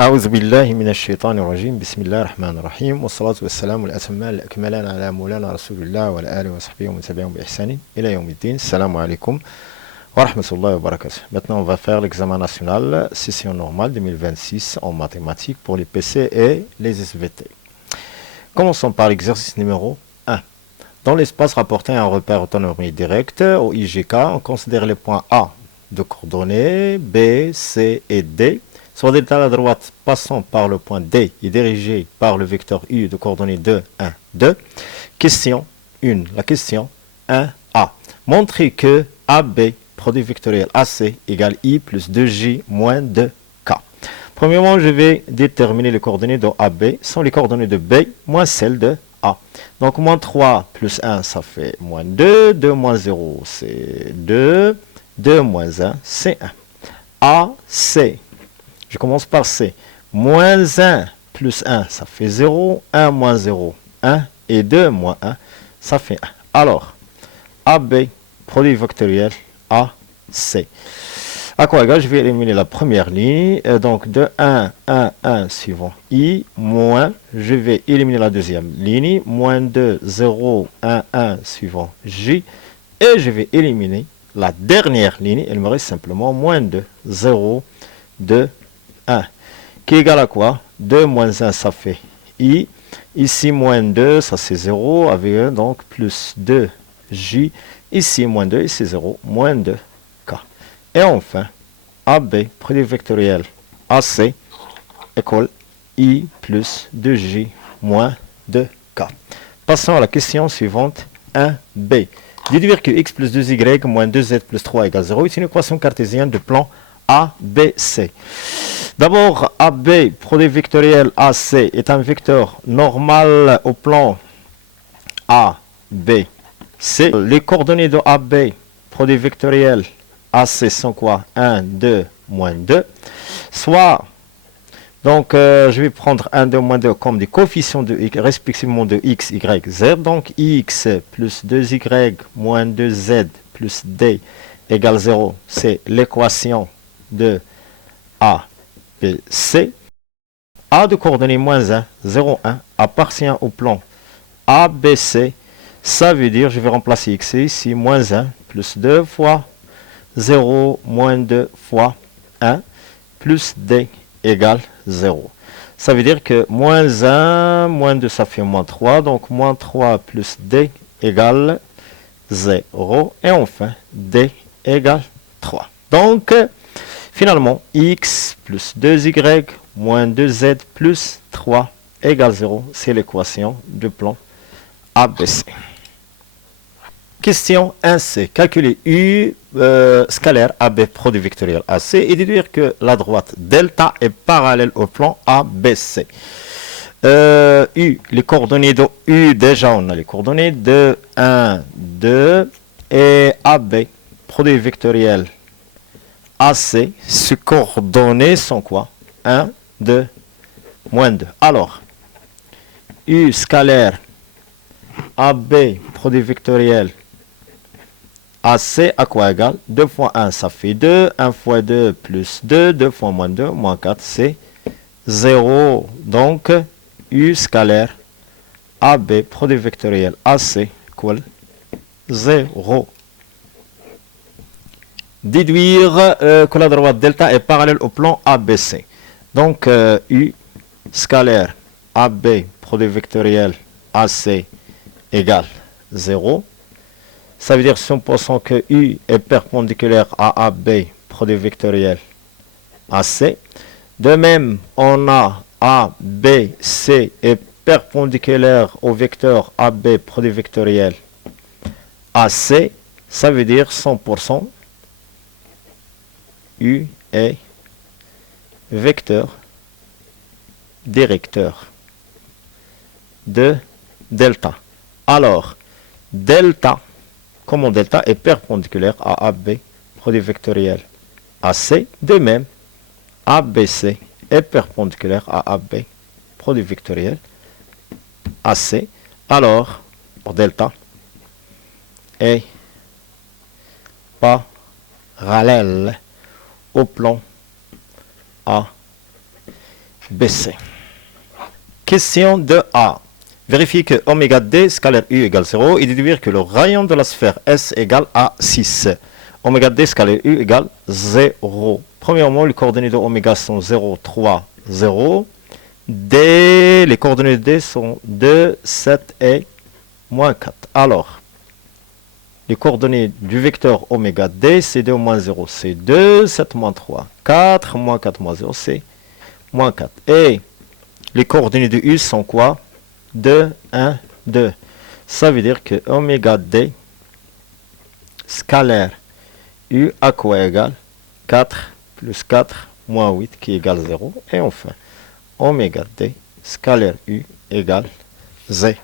أعوذ بالله من الشيطان الرجيم بسم الله الرحمن الرحيم والصلاة والسلام الأتمان الأكملان على مولانا رسول الله وعلى آله وصحبه ومن تبعهم بإحسان إلى يوم الدين. السلام عليكم wa rahmatullahi wa barakatuh. Maintenant, on va faire l'examen national session normale 2026 en mathématiques pour les PC et les SVT. Commençons par l'exercice numéro 1. Dans l'espace rapporté à un repère autonomie direct au IGK, on considère les points A de coordonnées B, C et D. Soit delta à la droite passant par le point D et dirigé par le vecteur U de coordonnées 2, 1, 2. Question 1. La question 1A. Montrez que AB, produit vectoriel AC, égale I plus 2J moins 2K. Premièrement, je vais déterminer les coordonnées de AB sont les coordonnées de B moins celles de A. Donc, moins 3 plus 1, ça fait moins 2. 2 moins 0, c'est 2. 2 moins 1, c'est 1. A, C. Je commence par C. Moins 1 plus 1, ça fait 0. 1 moins 0, 1. Et 2 moins 1, ça fait 1. Alors, AB, produit vectoriel, AC. À quoi égal, je vais éliminer la première ligne. Donc, de 1, 1, 1 suivant I, moins, je vais éliminer la deuxième ligne. Moins 2, 0, 1, 1 suivant J. Et je vais éliminer la dernière ligne. Il me reste simplement moins 2, 0, 2, 1. Qui est égal à quoi? 2 moins 1, ça fait I. Ici, moins 2, ça c'est 0. Avec 1, donc plus 2J. Ici, moins 2, ici 0, moins 2K. Et enfin, AB, produit vectoriel AC, égale I plus 2J moins 2K. Passons à la question suivante, 1B. Déduire que x plus 2y moins 2z plus 3 égale 0 est une équation cartésienne de plan ABC. D'abord, AB, produit vectoriel AC, est un vecteur normal au plan ABC. Les coordonnées de AB, produit vectoriel AC, sont quoi? 1, 2, moins 2. Soit, donc, je vais prendre 1, 2, moins 2 comme des coefficients de x, respectivement de x, y, z. Donc, x plus 2y moins 2z plus d égale 0. C'est l'équation de ABC. A de coordonnées moins 1, 0, 1 appartient au plan ABC. Ça veut dire, je vais remplacer x ici, moins 1 plus 2 fois 0 moins 2 fois 1 plus d égale 0. Ça veut dire que moins 1, moins 2, ça fait moins 3. Donc, moins 3 plus d égale 0. Et enfin, d égale 3. Donc, finalement, x plus 2y moins 2z plus 3 égale 0. C'est l'équation du plan ABC. Question 1C. Calculer U scalaire AB produit vectoriel AC et déduire que la droite delta est parallèle au plan ABC. U, les coordonnées de U, déjà on a les coordonnées de 1, 2 et AB, produit vectoriel AC, ces coordonnées sont quoi? 1, 2, moins 2. Alors, U scalaire AB, produit vectoriel AC à quoi égal? 2 fois 1, ça fait 2. 1 fois 2 plus 2. 2 fois moins 2, moins 4, c'est 0. Donc, U scalaire AB, produit vectoriel AC, égale 0. Déduire que la droite delta est parallèle au plan ABC. Donc, U scalaire AB, produit vectoriel AC, égale 0. Ça veut dire 100% que U est perpendiculaire à AB, produit vectoriel AC. De même, on a ABC est perpendiculaire au vecteur AB, produit vectoriel AC. Ça veut dire 100% U est vecteur directeur de delta. Alors, delta, comment delta est perpendiculaire à AB, produit vectoriel AC. De même, ABC est perpendiculaire à AB, produit vectoriel AC. Alors, delta est parallèle au plan A BC. Question 2A. Vérifier que oméga D scalaire U égale 0 et déduire que le rayon de la sphère S égale à 6. Oméga D scalaire U égale 0. Premièrement, les coordonnées de oméga sont 0, 3, 0. D, les coordonnées de D sont 2, 7 et moins 4. Alors, les coordonnées du vecteur oméga D, c'est 2 moins 0, c'est 2, 7 moins 3, 4, moins 4 moins 0, c'est moins 4. Et les coordonnées de U sont quoi? 2, 1, 2. Ça veut dire que oméga D scalaire U à quoi égale 4 plus 4 moins 8 qui égale 0. Et enfin, oméga D scalaire U égale 0.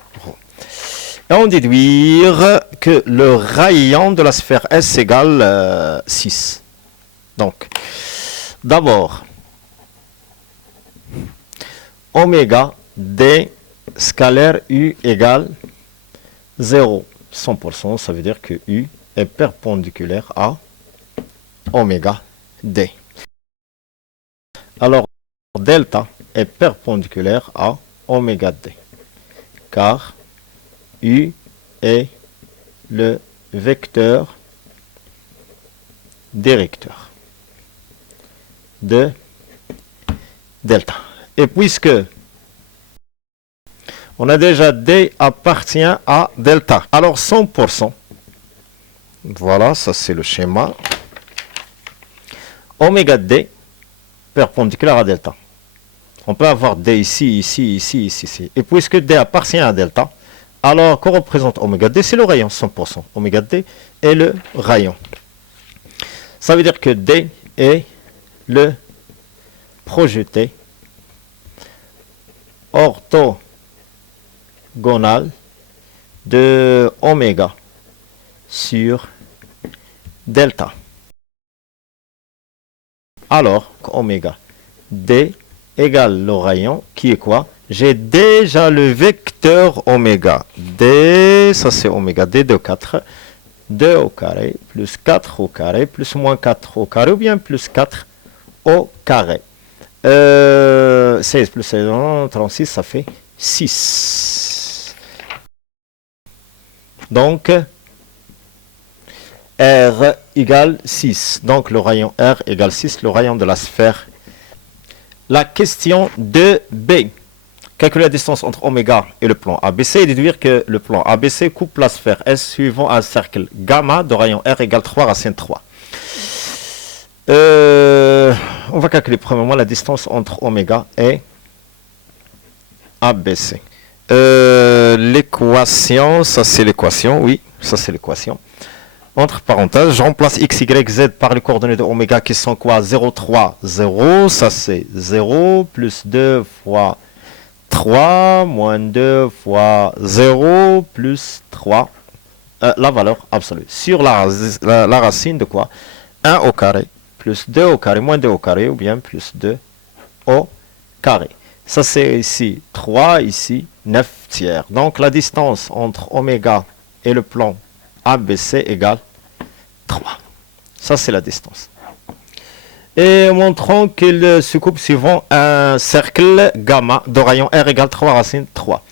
Et on déduire que le rayon de la sphère S égale 6. Donc, d'abord, oméga D scalaire U égale 0. 100%, ça veut dire que U est perpendiculaire à oméga D. Alors, delta est perpendiculaire à oméga D. Car U est le vecteur directeur de delta. Et puisque on a déjà D appartient à delta, alors 100%, voilà, ça c'est le schéma, oméga D perpendiculaire à delta. On peut avoir D ici, ici, ici, ici, ici. Et puisque D appartient à delta, alors qu'on représente oméga D, c'est le rayon, 100%. Oméga D est le rayon. Ça veut dire que D est le projeté orthogonal de oméga sur delta. Alors, oméga D égale le rayon qui est quoi? J'ai déjà le vecteur oméga D, ça c'est oméga D de 4, 2 au carré, plus 4 au carré, plus moins 4 au carré, ou bien plus 4 au carré. 16 plus 16, 36, ça fait 6. Donc, R égale 6. Donc, le rayon R égale 6, le rayon de la sphère. La question 2B. Calculer la distance entre oméga et le plan ABC et déduire que le plan ABC coupe la sphère S suivant un cercle gamma de rayon R égale 3 racine 3. On va calculer premièrement la distance entre oméga et ABC. L'équation, ça c'est l'équation, oui, ça c'est l'équation. Entre parenthèses, je remplace x, y, z par les coordonnées de oméga qui sont quoi? 0, 3, 0, ça c'est 0, plus 2 fois 3, moins 2 fois 0, plus 3, la valeur absolue. Sur la racine de quoi? 1 au carré, plus 2 au carré, moins 2 au carré, ou bien plus 2 au carré. Ça c'est ici 3, ici 9 tiers. Donc la distance entre oméga et le plan ABC égale 3. Ça c'est la distance. Et montrons qu'il se coupe suivant un cercle gamma de rayon R égale 3 racine 3.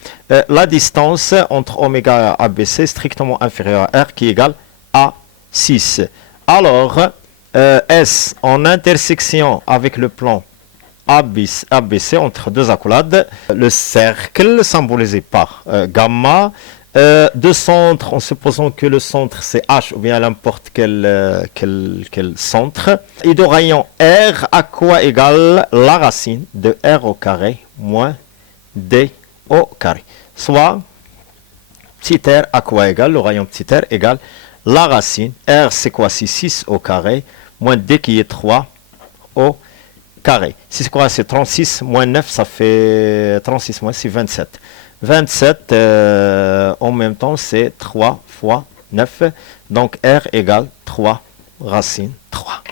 La distance entre oméga et ABC est strictement inférieure à R qui égale à 6. Alors, S en intersection avec le plan ABC entre deux accolades, le cercle symbolisé par gamma, de centre en supposant que le centre c'est H ou bien n'importe quel centre, et de rayon R à quoi égale la racine de R au carré moins D au carré. Soit petit r à quoi égale, le rayon petit r égale la racine, R c'est quoi? C'est 6 au carré, moins D qui est 3 au carré. Si c'est quoi? C'est 36 moins 9, ça fait 36 moins, c'est 27. 27 en même temps, c'est 3 fois 9. Donc R égale 3 racine 3.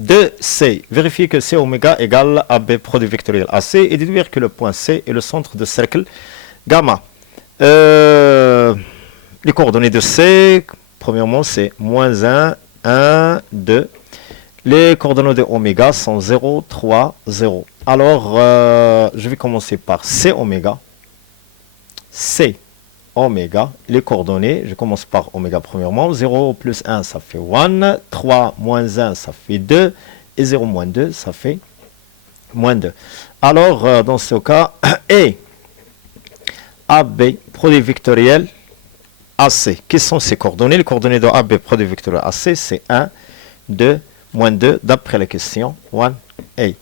2C. Vérifier que C oméga égale AB produit vectoriel AC et déduire que le point C est le centre de cercle gamma. Les coordonnées de C, premièrement, c'est moins 1, 1, 2. Les coordonnées de oméga sont 0, 3, 0. Alors, je vais commencer par C oméga. C oméga. Les coordonnées, je commence par oméga premièrement. 0 plus 1, ça fait 1. 3 moins 1, ça fait 2. Et 0 moins 2, ça fait moins 2. Alors, dans ce cas, et AB, produit vectoriel, AC. Quelles sont ces coordonnées? Les coordonnées de AB, produit vectoriel AC, c'est 1, 2, moins 2, d'après la question 1A.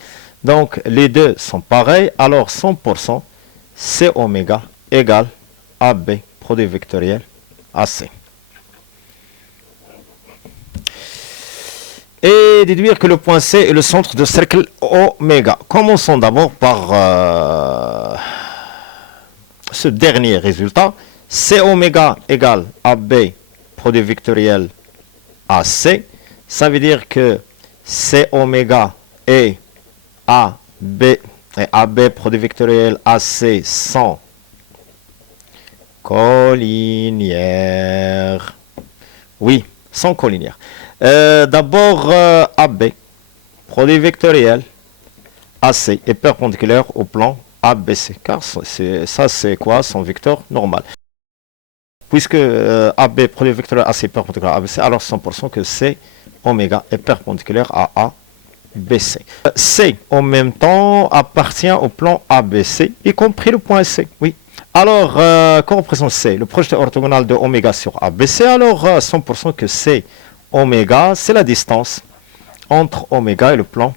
Donc, les deux sont pareils. Alors, 100%, C oméga égale AB, produit vectoriel AC. Et déduire que le point C est le centre de cercle oméga. Commençons d'abord par ce dernier résultat. C oméga égale AB, produit vectoriel AC. Ça veut dire que C oméga et AB, produit vectoriel AC sont collinières. Oui, sont collinières. D'abord, AB, produit vectoriel AC est perpendiculaire au plan ABC. Car ça, c'est quoi? Son vecteur normal. Puisque AB, produit vectoriel AC est perpendiculaire à ABC, alors 100% que C oméga est perpendiculaire à ABC. C, en même temps, appartient au plan ABC, y compris le point C. Oui. Alors, qu'on représente C? Le projeté orthogonal de oméga sur ABC. Alors, 100% que C oméga, c'est la distance entre oméga et le plan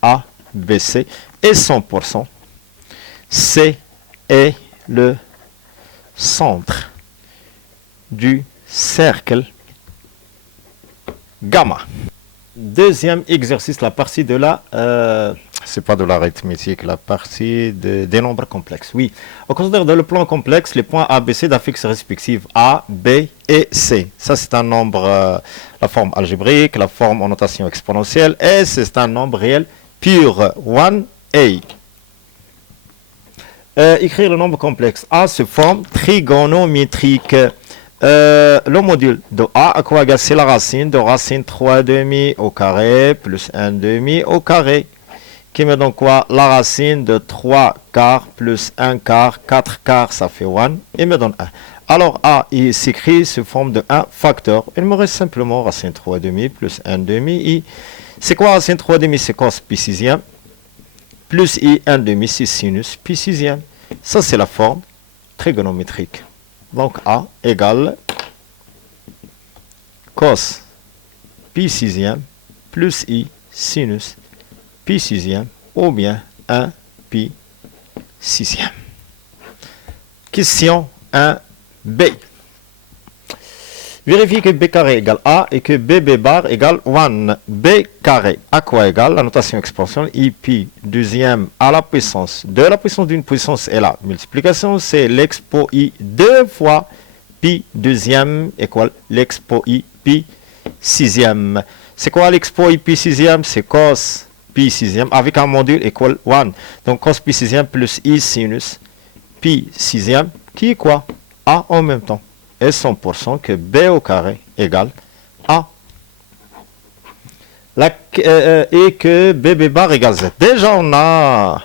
ABC. Et 100%, C est le centre du cercle gamma. Deuxième exercice, la partie de la... c'est pas de l'arithmétique, la partie des nombres complexes. Oui, on considère dans le plan complexe les points ABC d'affixes respectives A, B et C. Ça, c'est un nombre, la forme algébrique, la forme en notation exponentielle, et c'est un nombre réel pur, 1A. Écrire le nombre complexe A se forme trigonométrique. Le module de A, à quoi égale? C'est la racine de racine 3 demi au carré plus 1 demi au carré. Qui me donne quoi? La racine de 3 quarts plus 1 quart, 4 quarts, ça fait 1, et me donne 1. Alors A, il s'écrit sous forme de 1 facteur. Il me reste simplement racine 3 demi plus 1 demi I. C'est quoi racine 3 demi? C'est cos pi sixième. Plus I, 1 demi, c'est sinus pi sixième. Ça, c'est la forme trigonométrique. Donc A égale cos pi sixième plus I sinus pi sixième ou bien 1 pi sixième. Question 1b. Vérifiez que b carré égale A et que bb bar égale 1. B carré à quoi égale? La notation expansionnelle I pi deuxième à la puissance de la puissance d'une puissance et la multiplication, c'est l'expo I 2 fois pi deuxième égale l'expo I pi sixième. C'est quoi l'expo I pi sixième? C'est cos pi sixième avec un module égal 1. Donc cos pi sixième plus I sinus pi sixième qui est quoi? A en même temps. Et 100% que B au carré égale A. Et que BB bar égale Z. Déjà, on a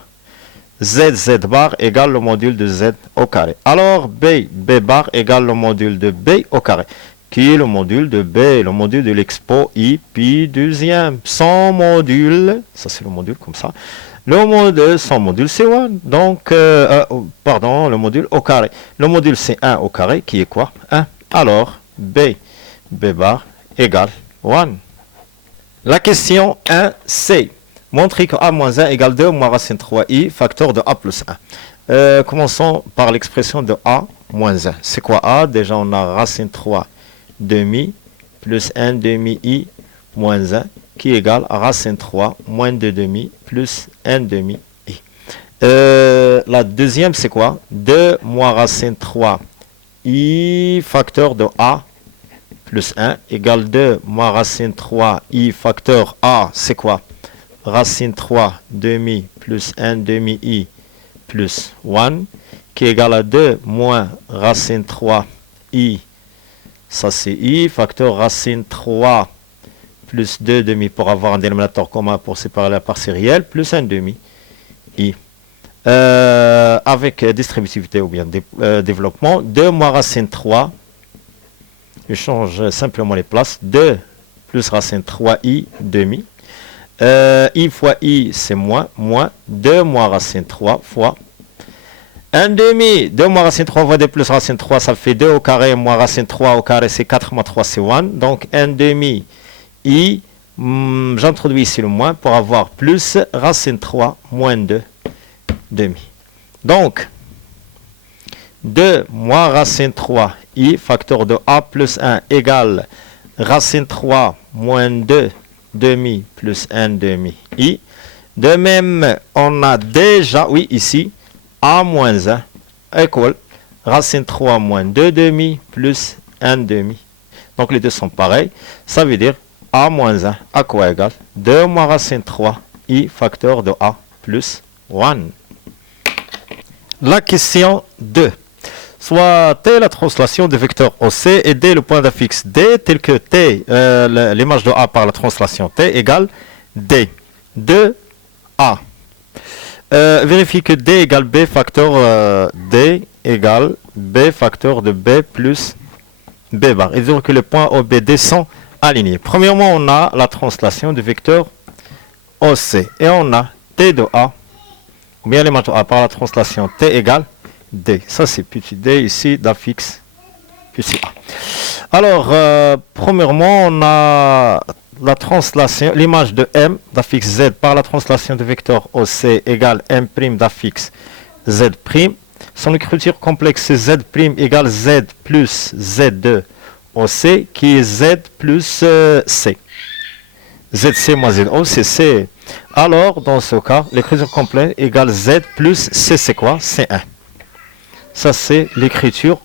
Z bar égale le module de Z au carré. Alors, B bar égale le module de B au carré. Qui est le module de B, le module de l'expo I pi deuxième. Son module, ça c'est le module comme ça. Le module, son module c'est 1. Donc, pardon, le module au carré. Le module c'est 1 au carré, qui est quoi? 1. Alors, B bar égale 1. La question 1C. Montrer que A moins 1 égale 2 moins racine 3i, facteur de A plus 1. Commençons par l'expression de A moins 1. C'est quoi A? Déjà, on a racine 3 demi plus 1 demi I moins 1 qui égale racine 3 moins 2 demi plus 1 demi I. La deuxième, c'est quoi? 2 moins racine 3 I facteur de A plus 1 égale 2 moins racine 3 I facteur A, c'est quoi? Racine 3 demi plus 1 demi I plus 1 qui égale à 2 moins racine 3 I. Ça c'est I, facteur racine 3 plus 2 demi pour avoir un dénominateur commun pour séparer la part réelle, plus 1 demi, I. Avec distributivité ou bien développement, 2 moins racine 3, je change simplement les places, 2 plus racine 3i demi, i fois i c'est moins, 2 moins racine 3 fois 1 demi, 2 moins racine 3 fois 2 plus racine 3, ça fait 2 au carré, moins racine 3 au carré, c'est 4 moins 3, c'est 1, donc 1 demi i, j'introduis ici le moins pour avoir plus racine 3 moins 2 demi. Donc, 2 moins racine 3 i, facteur de a plus 1 égale racine 3 moins 2 demi plus 1 demi i. De même, on a déjà, oui, ici, a moins 1 égale racine 3 moins 2 demi plus 1 demi. Donc, les deux sont pareils. Ça veut dire a moins 1 à quoi égale 2 moins racine 3 i, facteur de a plus 1. La question 2. Soit T la translation du vecteur OC et D le point d'affixe D tel que T, l'image de A par la translation T égale D de A. Vérifie que D égale B facteur D égale B facteur de B plus B bar. Et donc que les points OBD sont alignés. Premièrement, on a la translation du vecteur OC et on a T de A, ou bien l'image de A par la translation T égale D. Ça c'est petit d ici d'affixe petit a. Alors, premièrement, on a la translation, l'image de M d'affixe Z par la translation du vecteur OC égale M' d'affixe Z'. Son écriture complexe c'est Z' égale Z plus Z2 OC qui est Z plus C. ZC moins ZO, c'est C. Alors, dans ce cas, l'écriture complète égale Z plus C, c'est quoi? C'est 1. Ça, c'est l'écriture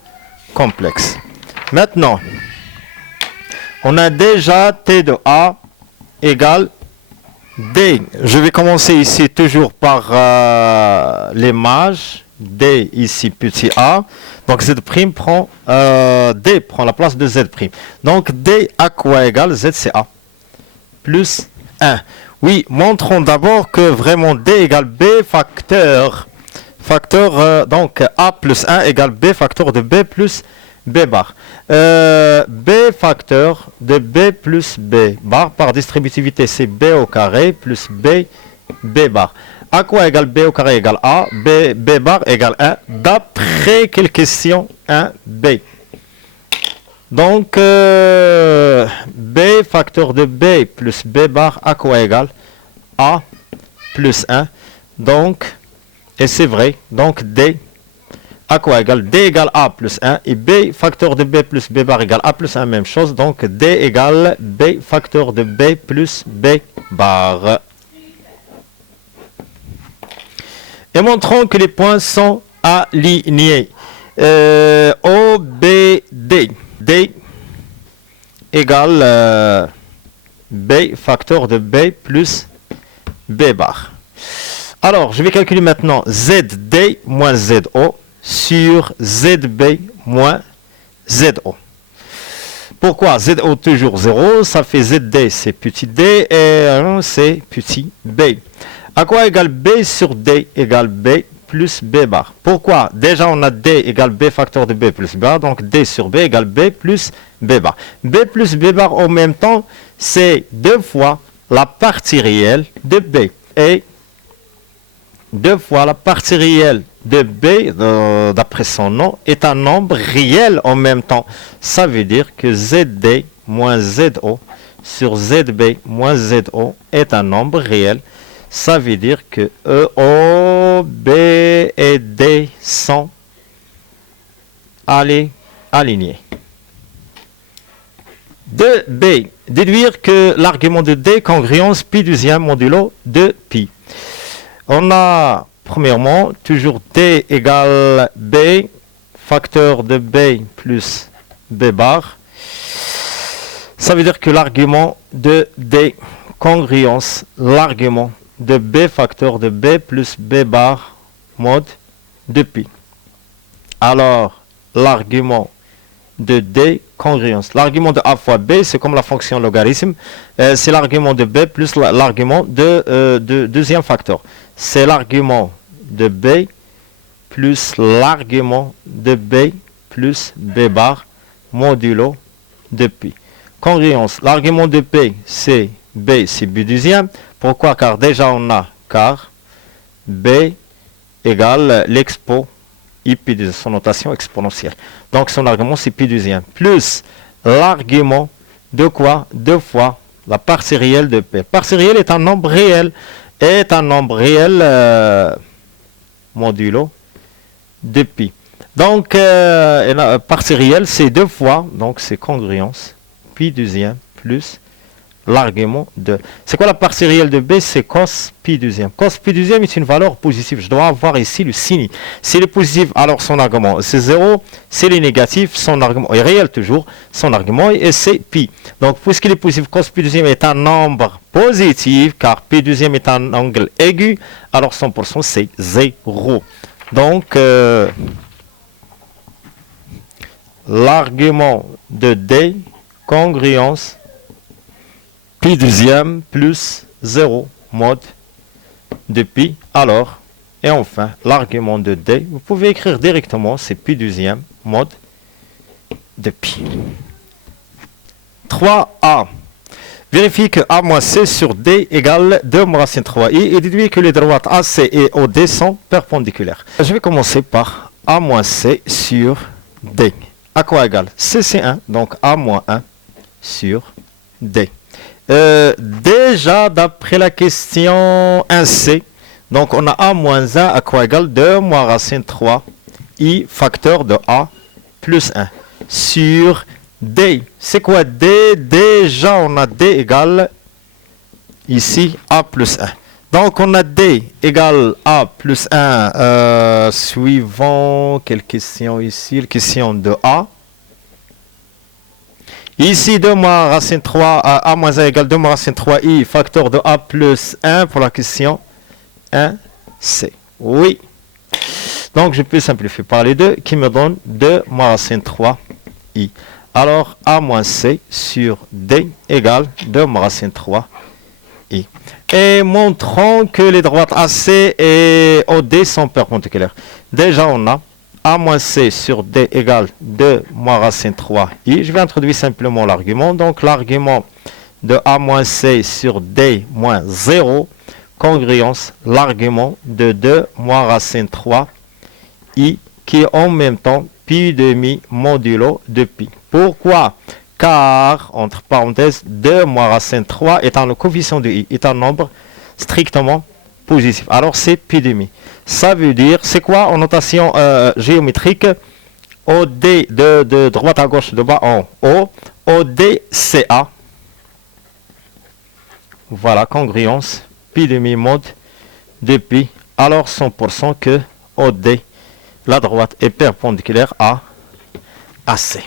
complexe. Maintenant, on a déjà T de A égale D. Je vais commencer ici toujours par l'image. D ici petit a. Donc Z' prend, D prend la place de Z'. Donc D à quoi égale Z c'est A. Plus 1. Oui, montrons d'abord que vraiment D égale B facteur. Donc A plus 1 égale B facteur de B plus B bar. B facteur de B plus B bar par distributivité, c'est B au carré plus B, B bar. A quoi égale B au carré égale A, B bar égale 1, d'après quelle question 1, B. Donc, B facteur de B plus B bar, à quoi égale A plus 1. Donc, et c'est vrai, donc D, à quoi égale D égale A plus 1, et B facteur de B plus B bar égale A plus 1, même chose, donc D égale B facteur de B plus B bar. Et montrons que les points sont alignés. O, B, D. D égale B facteur de B plus B bar. Alors, je vais calculer maintenant ZD moins ZO sur ZB moins ZO. Pourquoi ZO toujours 0? Ça fait ZD, c'est petit d, et 1, c'est petit b. À quoi égale B sur D égale B plus B bar? Pourquoi? Déjà, on a D égale B facteur de B plus B bar, donc D sur B égale B plus B bar. B plus B bar en même temps, c'est 2 fois la partie réelle de B. Et 2 fois la partie réelle de B, d'après son nom, est un nombre réel en même temps. Ça veut dire que ZD moins ZO sur ZB moins ZO est un nombre réel. Ça veut dire que E, O, B et D sont alignés. 2B. Déduire que l'argument de D congruence pi deuxième modulo de pi. On a premièrement toujours D égale B facteur de B plus B bar. Ça veut dire que l'argument de D congruence l'argument de B facteur de B plus B bar mod de pi. Alors, l'argument de D congruence. L'argument de A fois B, c'est comme la fonction logarithme. C'est l'argument de B plus l'argument de deuxième facteur. c'est l'argument de B plus l'argument de B plus B bar modulo de pi. Congruence. L'argument de B, c'est B deuxième. Pourquoi? Car déjà on a car B égale l'expo I pi deuxième, son notation exponentielle. Donc son argument c'est pi deuxième. Plus l'argument de quoi? 2 fois la partie réelle de P. Partie réelle est un nombre réel. Modulo de pi. Donc, partie réelle, c'est 2 fois, donc c'est congruence, pi deuxième plus l'argument de... C'est quoi la partie réelle de B? C'est cos pi deuxième. Cos pi deuxième est une valeur positive. Je dois avoir ici le signe. S'il est positif, alors son argument c'est 0. S'il est négatif, son argument est réel toujours. Son argument est c'est pi. Donc, puisqu'il est positif, cos pi deuxième est un nombre positif, car pi deuxième est un angle aigu, alors 100% c'est 0. Donc, l'argument de D, congruence, pi deuxième plus 0 mode de pi. Alors, et enfin, l'argument de D, vous pouvez écrire directement, c'est pi deuxième mode de pi. 3a. Vérifie que A moins C sur D égale 2 moins racine 3i et déduit que les droites AC et OD sont perpendiculaires. Je vais commencer par A moins C sur D. À quoi égale? C c'est 1, donc A moins 1 sur D. Déjà, d'après la question 1C, donc on a A moins 1 à quoi égale 2 moins racine 3 I facteur de A plus 1 sur D. C'est quoi D? Déjà, on a D égale ici A plus 1. Donc, on a D égale A plus 1 suivant quelle question ici? La question de A. Ici, 2 moins racine 3, A moins 1 égale 2 moins racine 3i, facteur de A plus 1 pour la question 1C. Oui. Donc, je peux simplifier par les deux, qui me donne 2 moins racine 3i. Alors, A moins C sur D égale 2 moins racine 3i. Et montrons que les droites AC et OD sont perpendiculaires. Déjà, on a A moins C sur D égale 2 moins racine 3i. Je vais introduire simplement l'argument. Donc, l'argument de A moins C sur D moins 0, congruence, l'argument de 2 moins racine 3i, qui est en même temps pi demi modulo de pi. Pourquoi? Car, entre parenthèses, 2 moins racine 3 étant le coefficient de i, est un nombre strictement positif. Alors, c'est pi demi. Ça veut dire, c'est quoi en notation géométrique? OD de droite à gauche, de bas en haut. OD, CA. Voilà, congruence, pi demi mode de pi. Alors, 100% que OD, la droite, est perpendiculaire à AC.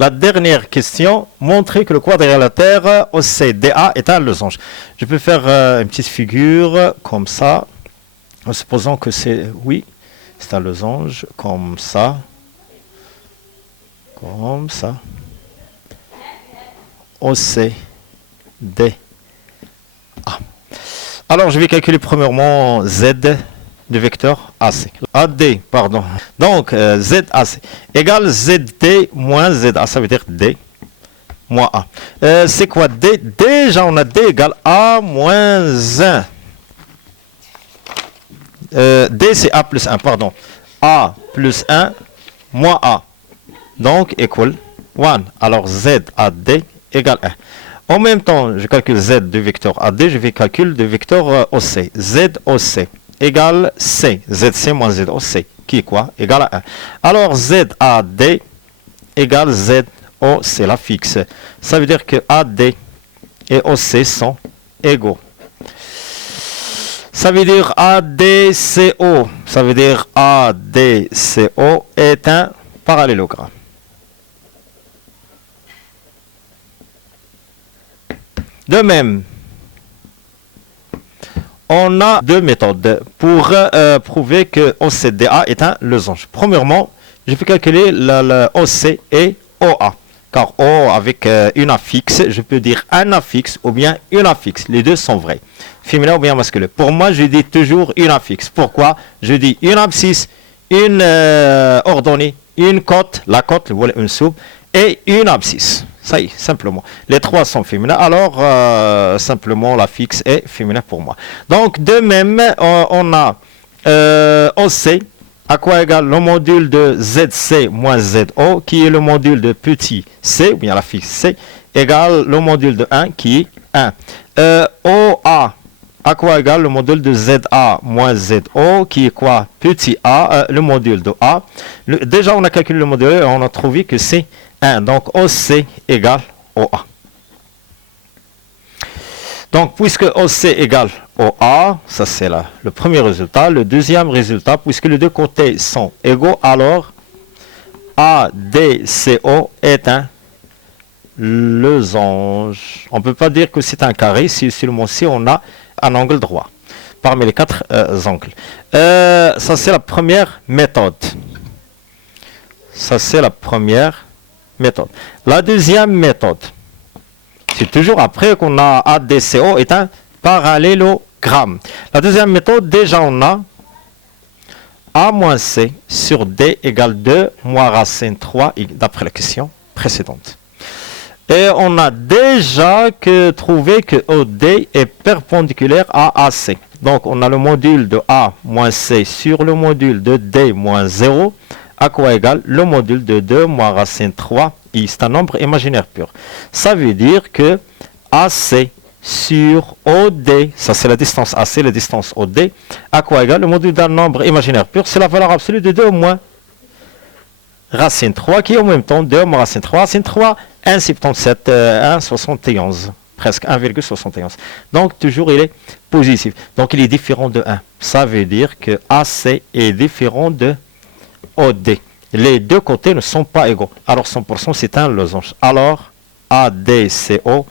La dernière question, montrer que le quadrilatère OCDA est un losange. Je peux faire une petite figure comme ça, en supposant que c'est, oui, c'est un losange, comme ça. OCDA. Alors, je vais calculer premièrement Z de vecteur AC. AD, pardon. Donc, ZAC égale ZD moins ZA. Ça veut dire D moins A. C'est quoi D? Déjà, on a D égale A moins 1. D, c'est A plus 1, pardon. A plus 1 moins A. Donc, équal 1. Alors, ZAD égale 1. En même temps, je calcule Z de vecteur AD, je vais calculer de vecteur OC. ZOC égale C, ZC moins ZOC, qui est quoi? Égale à 1. Alors, ZAD égale ZOC, la fixe. Ça veut dire que AD et OC sont égaux. Ça veut dire ADCO. Ça veut dire ADCO est un parallélogramme. De même, on a deux méthodes pour prouver que OCDA est un losange. Premièrement, je peux calculer le OC et OA. car O avec une affixe, je peux dire un affixe ou bien une affixe. Les deux sont vrais. Féminin ou bien masculin. Pour moi, je dis toujours une affixe. Pourquoi? Je dis une abscisse, une ordonnée, une côte, la côte, voilà une soupe, et une abscisse. Ça y est, simplement. Les trois sont féminins. Alors, simplement, l'affixe est féminin pour moi. Donc, de même, on a OC. À quoi égale le module de ZC moins ZO, qui est le module de petit c, ou bien la fixe C, égale le module de 1, qui est 1. OA, à quoi égale le module de ZA moins ZO, qui est quoi? Petit a, le module de A. Déjà, on a calculé le module et on a trouvé que c'est 1. Donc, OC égale OA. Donc, puisque OC égale OA, ça c'est le premier résultat. Le deuxième résultat, puisque les deux côtés sont égaux, alors ADCO est un losange. On ne peut pas dire que c'est un carré si seulement si on a un angle droit parmi les quatre angles. Ça c'est la première méthode. Ça c'est la première méthode. La deuxième méthode, c'est toujours après qu'on a ADCO est un parallélogramme. La deuxième méthode, déjà on a A moins C sur D égale 2 moins racine 3 d'après la question précédente. Et on a déjà trouvé que OD est perpendiculaire à AC. Donc on a le module de A moins C sur le module de D moins 0, à quoi égale le module de 2 moins racine 3 i. C'est un nombre imaginaire pur. Ça veut dire que AC sur OD, ça c'est la distance AC, la distance OD, à quoi égale le module d'un nombre imaginaire pur, c'est la valeur absolue de 2 moins racine 3, qui est en même temps 2 moins racine 3, racine 3, 1,77, 1,71, presque 1,71. Donc toujours il est positif. Donc il est différent de 1. Ça veut dire que AC est différent de OD. Les deux côtés ne sont pas égaux. Alors 100% c'est un losange. Alors ADCO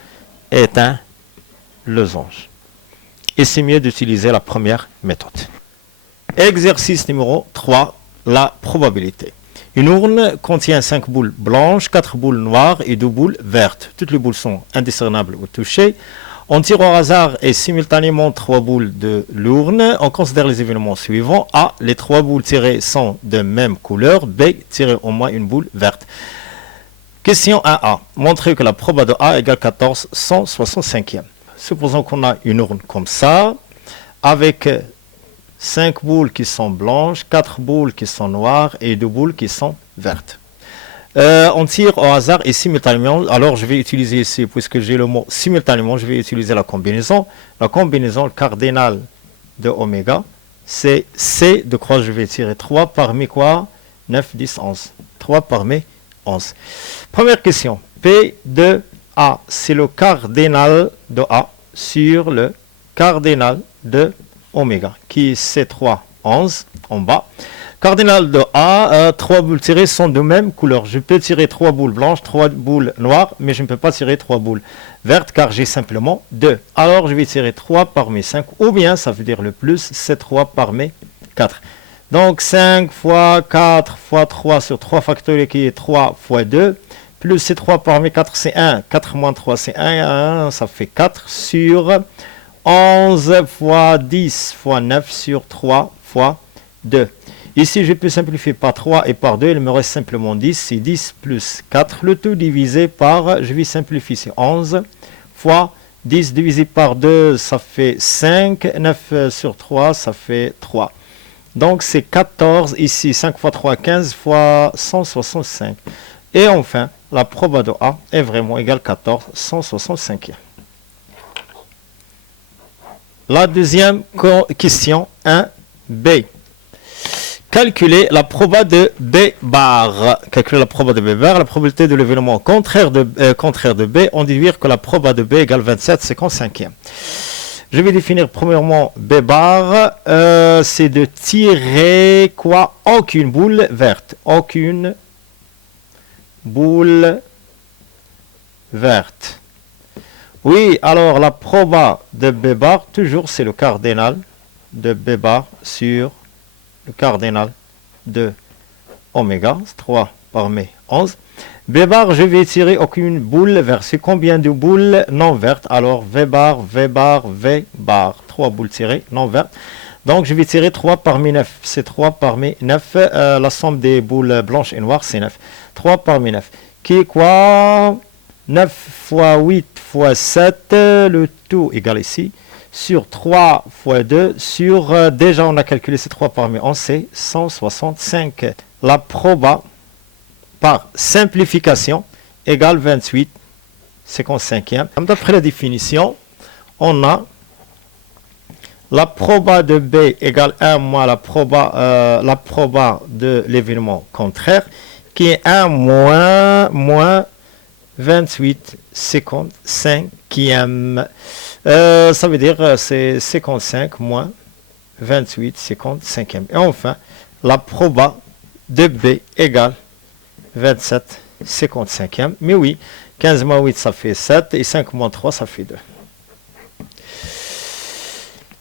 est un losange. Et c'est mieux d'utiliser la première méthode. Exercice numéro 3, la probabilité. Une urne contient 5 boules blanches, 4 boules noires et 2 boules vertes. Toutes les boules sont indiscernables au toucher. On tire au hasard et simultanément 3 boules de l'urne. On considère les événements suivants. A. Les 3 boules tirées sont de même couleur. B. Tirer au moins une boule verte. Question 1A. Montrer que la proba de A égale 14 165e. Supposons qu'on a une urne comme ça, avec 5 boules qui sont blanches, 4 boules qui sont noires et 2 boules qui sont vertes. On tire au hasard et simultanément. Alors je vais utiliser ici, puisque j'ai le mot simultanément, je vais utiliser la combinaison. La combinaison cardinale de oméga, c'est C de quoi je vais tirer 3 parmi quoi? 9, 10, 11. 3 parmi 11. Première question. P de A, c'est le cardinal de A sur le cardinal de oméga, qui est C3, 11, en bas. Cardinal de A, 3 boules tirées sont de même couleur. Je peux tirer 3 boules blanches, 3 boules noires, mais je ne peux pas tirer 3 boules vertes, car j'ai simplement 2. Alors, je vais tirer 3 parmi 5, ou bien, ça veut dire le plus, c'est 3 parmi 4. Donc, 5 fois 4 fois 3 sur 3 factoriel, qui est 3 fois 2, plus c'est 3 parmi 4, c'est 1. 4 moins 3, c'est 1, ça fait 4 sur 11 fois 10 fois 9 sur 3 fois 2. Ici, je peux simplifier par 3 et par 2. Il me reste simplement 10. C'est 10 plus 4. Le tout divisé par, je vais simplifier, c'est 11 fois 10 divisé par 2, ça fait 5. 9 sur 3, ça fait 3. Donc, c'est 14. Ici, 5 fois 3, 15 fois 165. Et enfin, la proba de A est vraiment égale 14 165. La deuxième question, 1B. Calculer la proba de B bar. Calculer la proba de B bar, la probabilité de l'événement contraire de B, on déduire que la proba de B égale 27 55e. Je vais définir premièrement B bar, c'est de tirer quoi? Aucune boule verte. Aucune boule verte. Oui, alors la proba de B bar, toujours c'est le cardinal de B bar sur le cardinal de oméga, 3 parmi 11. B bar, je vais tirer aucune boule verte. C'est combien de boules non vertes? Alors, V bar, V bar, V bar. 3 boules tirées non vertes. Donc, je vais tirer 3 parmi 9. C'est 3 parmi 9. La somme des boules blanches et noires, c'est 9. 3 parmi 9. Qui est quoi? 9 fois 8 fois 7. Le tout égale ici. Sur 3 fois 2. Sur, déjà, on a calculé ces 3 parmi 11. C'est 165. La proba par simplification égale 28. 55e. D'après la définition, on a la proba de B égale 1 moins la proba de l'événement contraire, qui est 1 moins 28 55e. Ça veut dire c'est 55 moins 28 55e. Et enfin, la proba de B égale 27 55e. Mais oui, 15 moins 8, ça fait 7, et 5 moins 3, ça fait 2.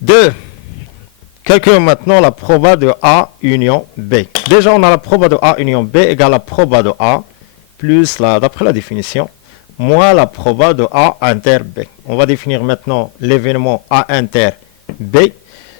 2. Calculons maintenant la proba de A union B. Déjà, on a la proba de A union B égale la proba de A, plus, d'après la définition, moins la proba de A inter B. On va définir maintenant l'événement A inter B.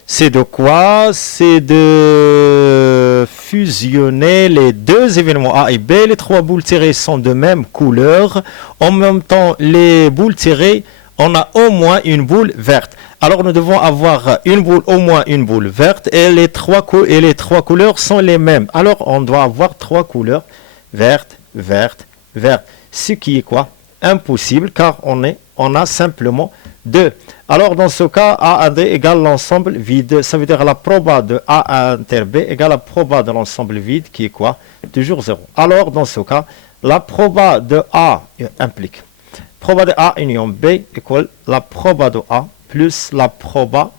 C'est de quoi? C'est de fusionner les deux événements A et B. Les 3 boules tirées sont de même couleur. En même temps, les boules tirées, on a au moins une boule verte. Alors, nous devons avoir au moins une boule verte, et les trois couleurs sont les mêmes. Alors, on doit avoir 3 couleurs, verte, verte, verte. Ce qui est quoi? Impossible, car on a simplement 2. Alors, dans ce cas, A D égale l'ensemble vide. Ça veut dire la proba de A inter B égale la proba de l'ensemble vide, qui est quoi? Toujours 0. Alors, dans ce cas, la proba de A implique proba de A union B égale la proba de A plus la proba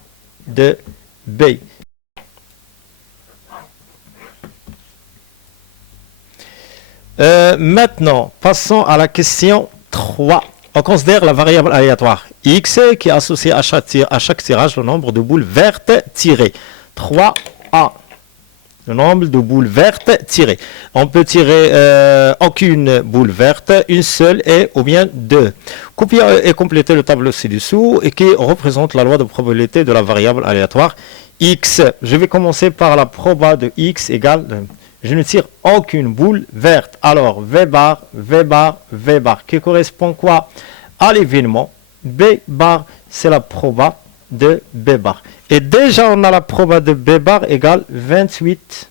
de B. Maintenant, passons à la question 3. On considère la variable aléatoire x qui est associée à chaque tirage le nombre de boules vertes tirées. 3A. Le nombre de boules vertes tirées. On peut tirer aucune boule verte, une seule ou bien 2. Copier et compléter le tableau ci-dessous et qui représente la loi de probabilité de la variable aléatoire x. Je vais commencer par la proba de x égale, je ne tire aucune boule verte. Alors V bar, V bar, V bar, qui correspond quoi? À l'événement B bar, c'est la proba de B bar. Et déjà, on a la proba de B bar égale 28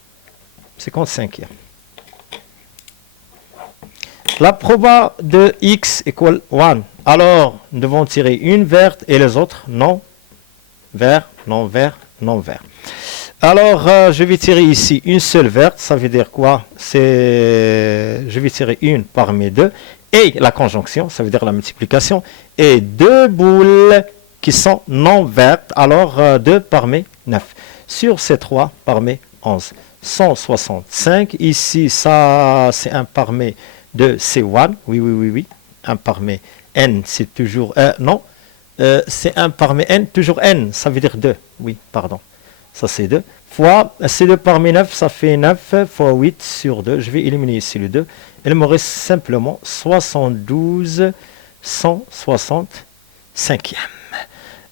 55e. La proba de x égale 1. Alors, nous devons tirer une verte et les autres non vert, non vert, non vert. Alors, je vais tirer ici une seule verte. Ça veut dire quoi? Je vais tirer une parmi 2. Et la conjonction, ça veut dire la multiplication. Et 2 boules qui sont non vertes, alors 2 parmi 9. Sur ces 3 parmi 11. 165. Ici, ça, c'est 1 parmi 2, c'est 1. Oui. 1 parmi n, c'est toujours... non, c'est 1 parmi n, toujours n, ça veut dire 2. Oui, pardon. Ça, c'est 2. Fois, c'est 2 parmi 9, ça fait 9 fois 8 sur 2. Je vais éliminer ici le 2. Il me reste simplement 72 165e.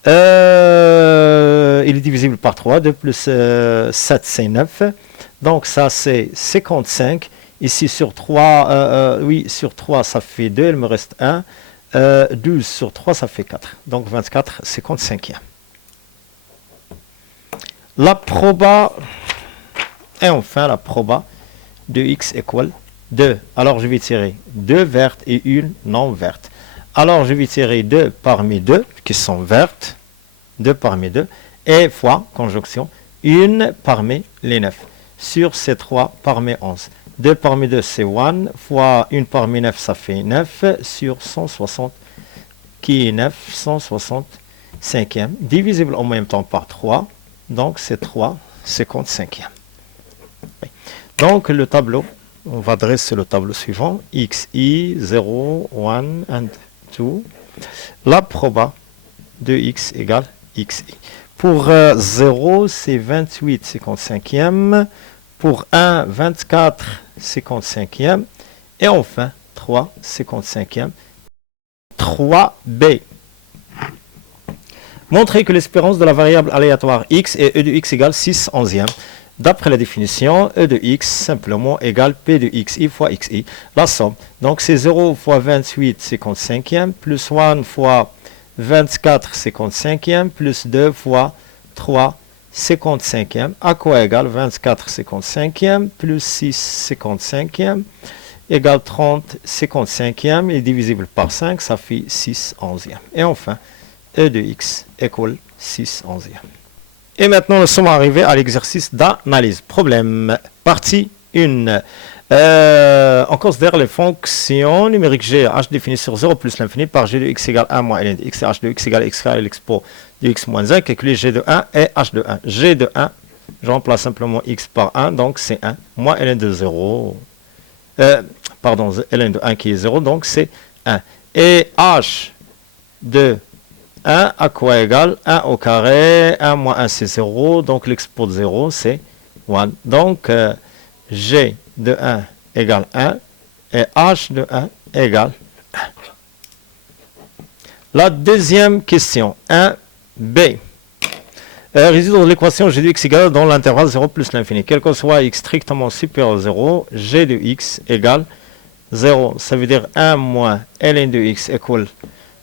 Il est divisible par 3. 2 plus 7, c'est 9. Donc, ça, c'est 55. Ici, sur 3, sur 3, ça fait 2. Il me reste 1. 12 sur 3, ça fait 4. Donc, 24, 55e. La proba, et enfin, la proba de x égale 2. Alors, je vais tirer 2 vertes et une non verte. Alors, je vais tirer 2 parmi 2 qui sont vertes, 2 parmi 2, et fois, conjonction, 1 parmi les 9. Sur ces 3 parmi 11. 2 parmi 2, c'est 1, fois 1 parmi 9, ça fait 9, sur 160, qui est 9, 165e, divisible en même temps par 3, donc c'est 3, 55e. Donc, le tableau, on va dresser le tableau suivant, xi, 0, 1, and 2. La proba de x égale xi. Pour 0, c'est 28 55e. Pour 1, 24 55e. Et enfin, 3 55e, 3b. Montrer que l'espérance de la variable aléatoire x est e de x égale 6 onzièmes. D'après la définition, e de x simplement égale p de xi fois xi. La somme, donc c'est 0 fois 28 55e, plus 1 fois 24 55e, plus 2 fois 3 55e, à quoi égale 24 55e, plus 6 55e, égale 30 55e, et divisible par 5, ça fait 6 onzièmes. Et enfin, e de x égale 6 onzièmes. Et maintenant, nous sommes arrivés à l'exercice d'analyse. Problème, partie 1. On considère les fonctions numériques g, h définies sur 0 plus l'infini par g de x égale 1 moins ln de x et h de x égale x carré l'expo de x moins 1, calculer g de 1 et h de 1. G de 1, je remplace simplement x par 1, donc c'est 1, moins ln de 0. Pardon, ln de 1 qui est 0, donc c'est 1. Et h de 1 à quoi égale 1 au carré, 1 moins 1 c'est 0, donc l'expo de 0 c'est 1. Donc g de 1 égale 1 et h de 1 égale 1. La deuxième question, 1b. Résoudre l'équation g de x égale dans l'intervalle 0 plus l'infini. Quel que soit x strictement supérieur à 0, g de x égale 0. Ça veut dire 1 moins ln de x égale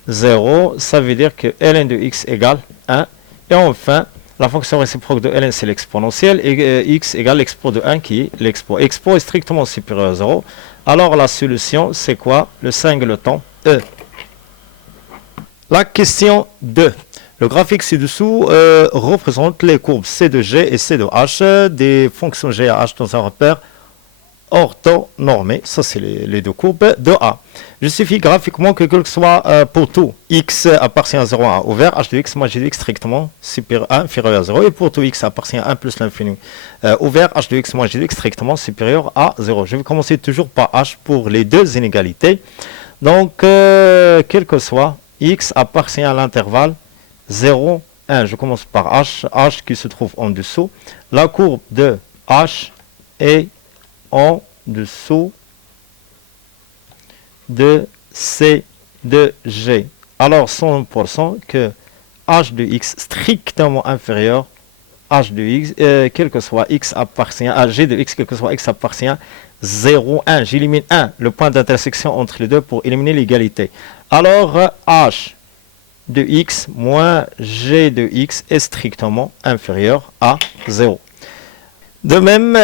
0. Ça veut dire que ln de x égale 1. Et enfin, la fonction réciproque de ln, c'est l'exponentielle, et x égale l'expo de 1 qui est l'expo. Expo est strictement supérieur à 0. Alors la solution, c'est quoi? Le singleton E. La question 2. Le graphique ci-dessous représente les courbes C de G et C de H des fonctions G à H dans un repère orthonormé. Ça, c'est les deux courbes de A. Justifie graphiquement que quel que soit pour tout x appartient à 0 à ouvert, h de x, moi j'ai de x strictement inférieur à 0. Et pour tout x appartient à 1 plus l'infini ouvert, h de x, moi j'ai de x strictement supérieur à 0. Je vais commencer toujours par h pour les deux inégalités. Donc, quel que soit x appartient à l'intervalle 0, 1. Je commence par h qui se trouve en dessous. La courbe de h est en dessous de C de G. Alors 100% que h de x strictement inférieur h de x, quel que soit x appartient à g de x, quel que soit x appartient à 0, 1. J'élimine 1, le point d'intersection entre les deux pour éliminer l'égalité. Alors h de x moins g de x est strictement inférieur à 0. De même,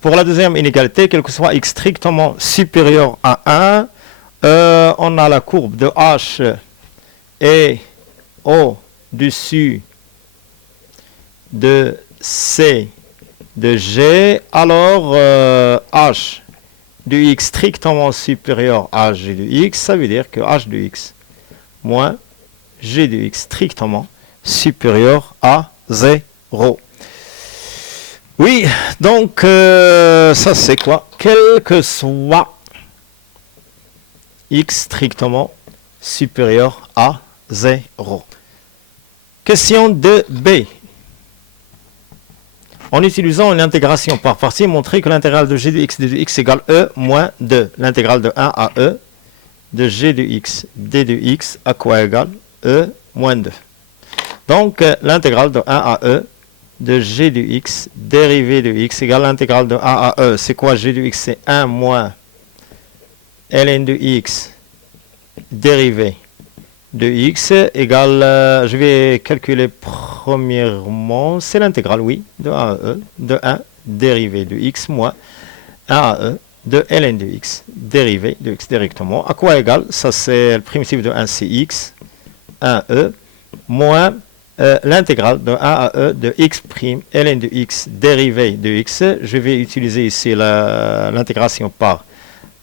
pour la deuxième inégalité, quel que soit x strictement supérieur à 1, on a la courbe de h est au-dessus de c de g. Alors, h de x strictement supérieur à g de x, ça veut dire que h de x moins g de x strictement supérieur à 0. Oui, donc ça c'est quoi? Quel que soit x strictement supérieur à 0. Question 2b. En utilisant une intégration par partie, montrer que l'intégrale de g de x égale e moins 2. L'intégrale de 1 à e de g de x d de x à quoi égale e moins 2. Donc l'intégrale de 1 à e de g de x dérivée de x égale l'intégrale de 1 à e. C'est quoi g de x? C'est 1 moins ln de x dérivée de x égale, je vais calculer premièrement, c'est l'intégrale, oui, de 1 à e, de 1 dérivée de x moins 1 à e de ln de x dérivée de x directement. À quoi égale? Ça c'est le primitif de 1, c'est x, 1e, moins l'intégrale de 1 à e de x' ln de x dérivée de x. Je vais utiliser ici l'intégration par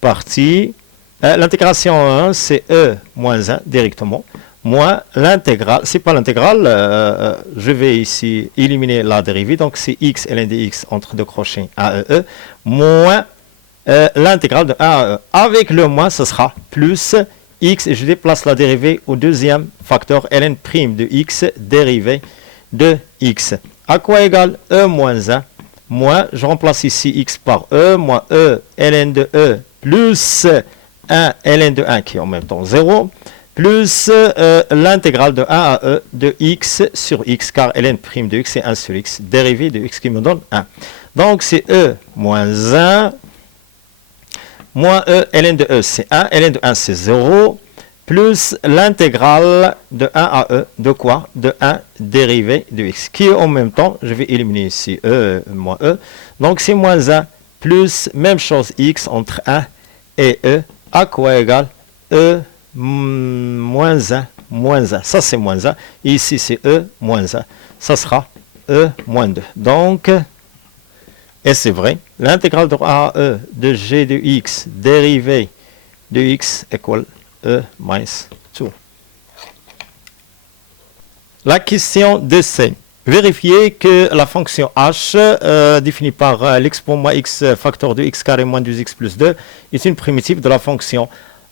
partie. L'intégration 1, c'est e moins 1 directement, moins l'intégrale, c'est pas l'intégrale, je vais ici éliminer la dérivée, donc c'est x ln de x entre deux crochets a e, moins l'intégrale de 1 à e. Avec le moins, ce sera plus x, et je déplace la dérivée au deuxième facteur ln' de x dérivée de x. À quoi égale e moins 1 moins, je remplace ici x par e, moins e ln de e plus 1 ln de 1 qui est en même temps 0, plus l'intégrale de 1 à e de x sur x, car ln' de x c'est 1 sur x, dérivée de x qui me donne 1. Donc c'est e moins 1, moins e, ln de e c'est 1, ln de 1 c'est 0, plus l'intégrale de 1 à e de quoi? De 1 dérivé de x, qui est en même temps, je vais éliminer ici e moins e, donc c'est moins 1, plus même chose x entre 1 et e, à quoi égale e moins 1, moins 1. Ça, c'est moins 1. Et ici, c'est E moins 1. Ça sera E moins 2. Donc, et c'est vrai, l'intégrale de A à E de G de X dérivée de X égale E minus 2. La question de C. Vérifier que la fonction h, définie par l'expon moins x facteur de x carré moins 2x plus 2, est une primitive de la fonction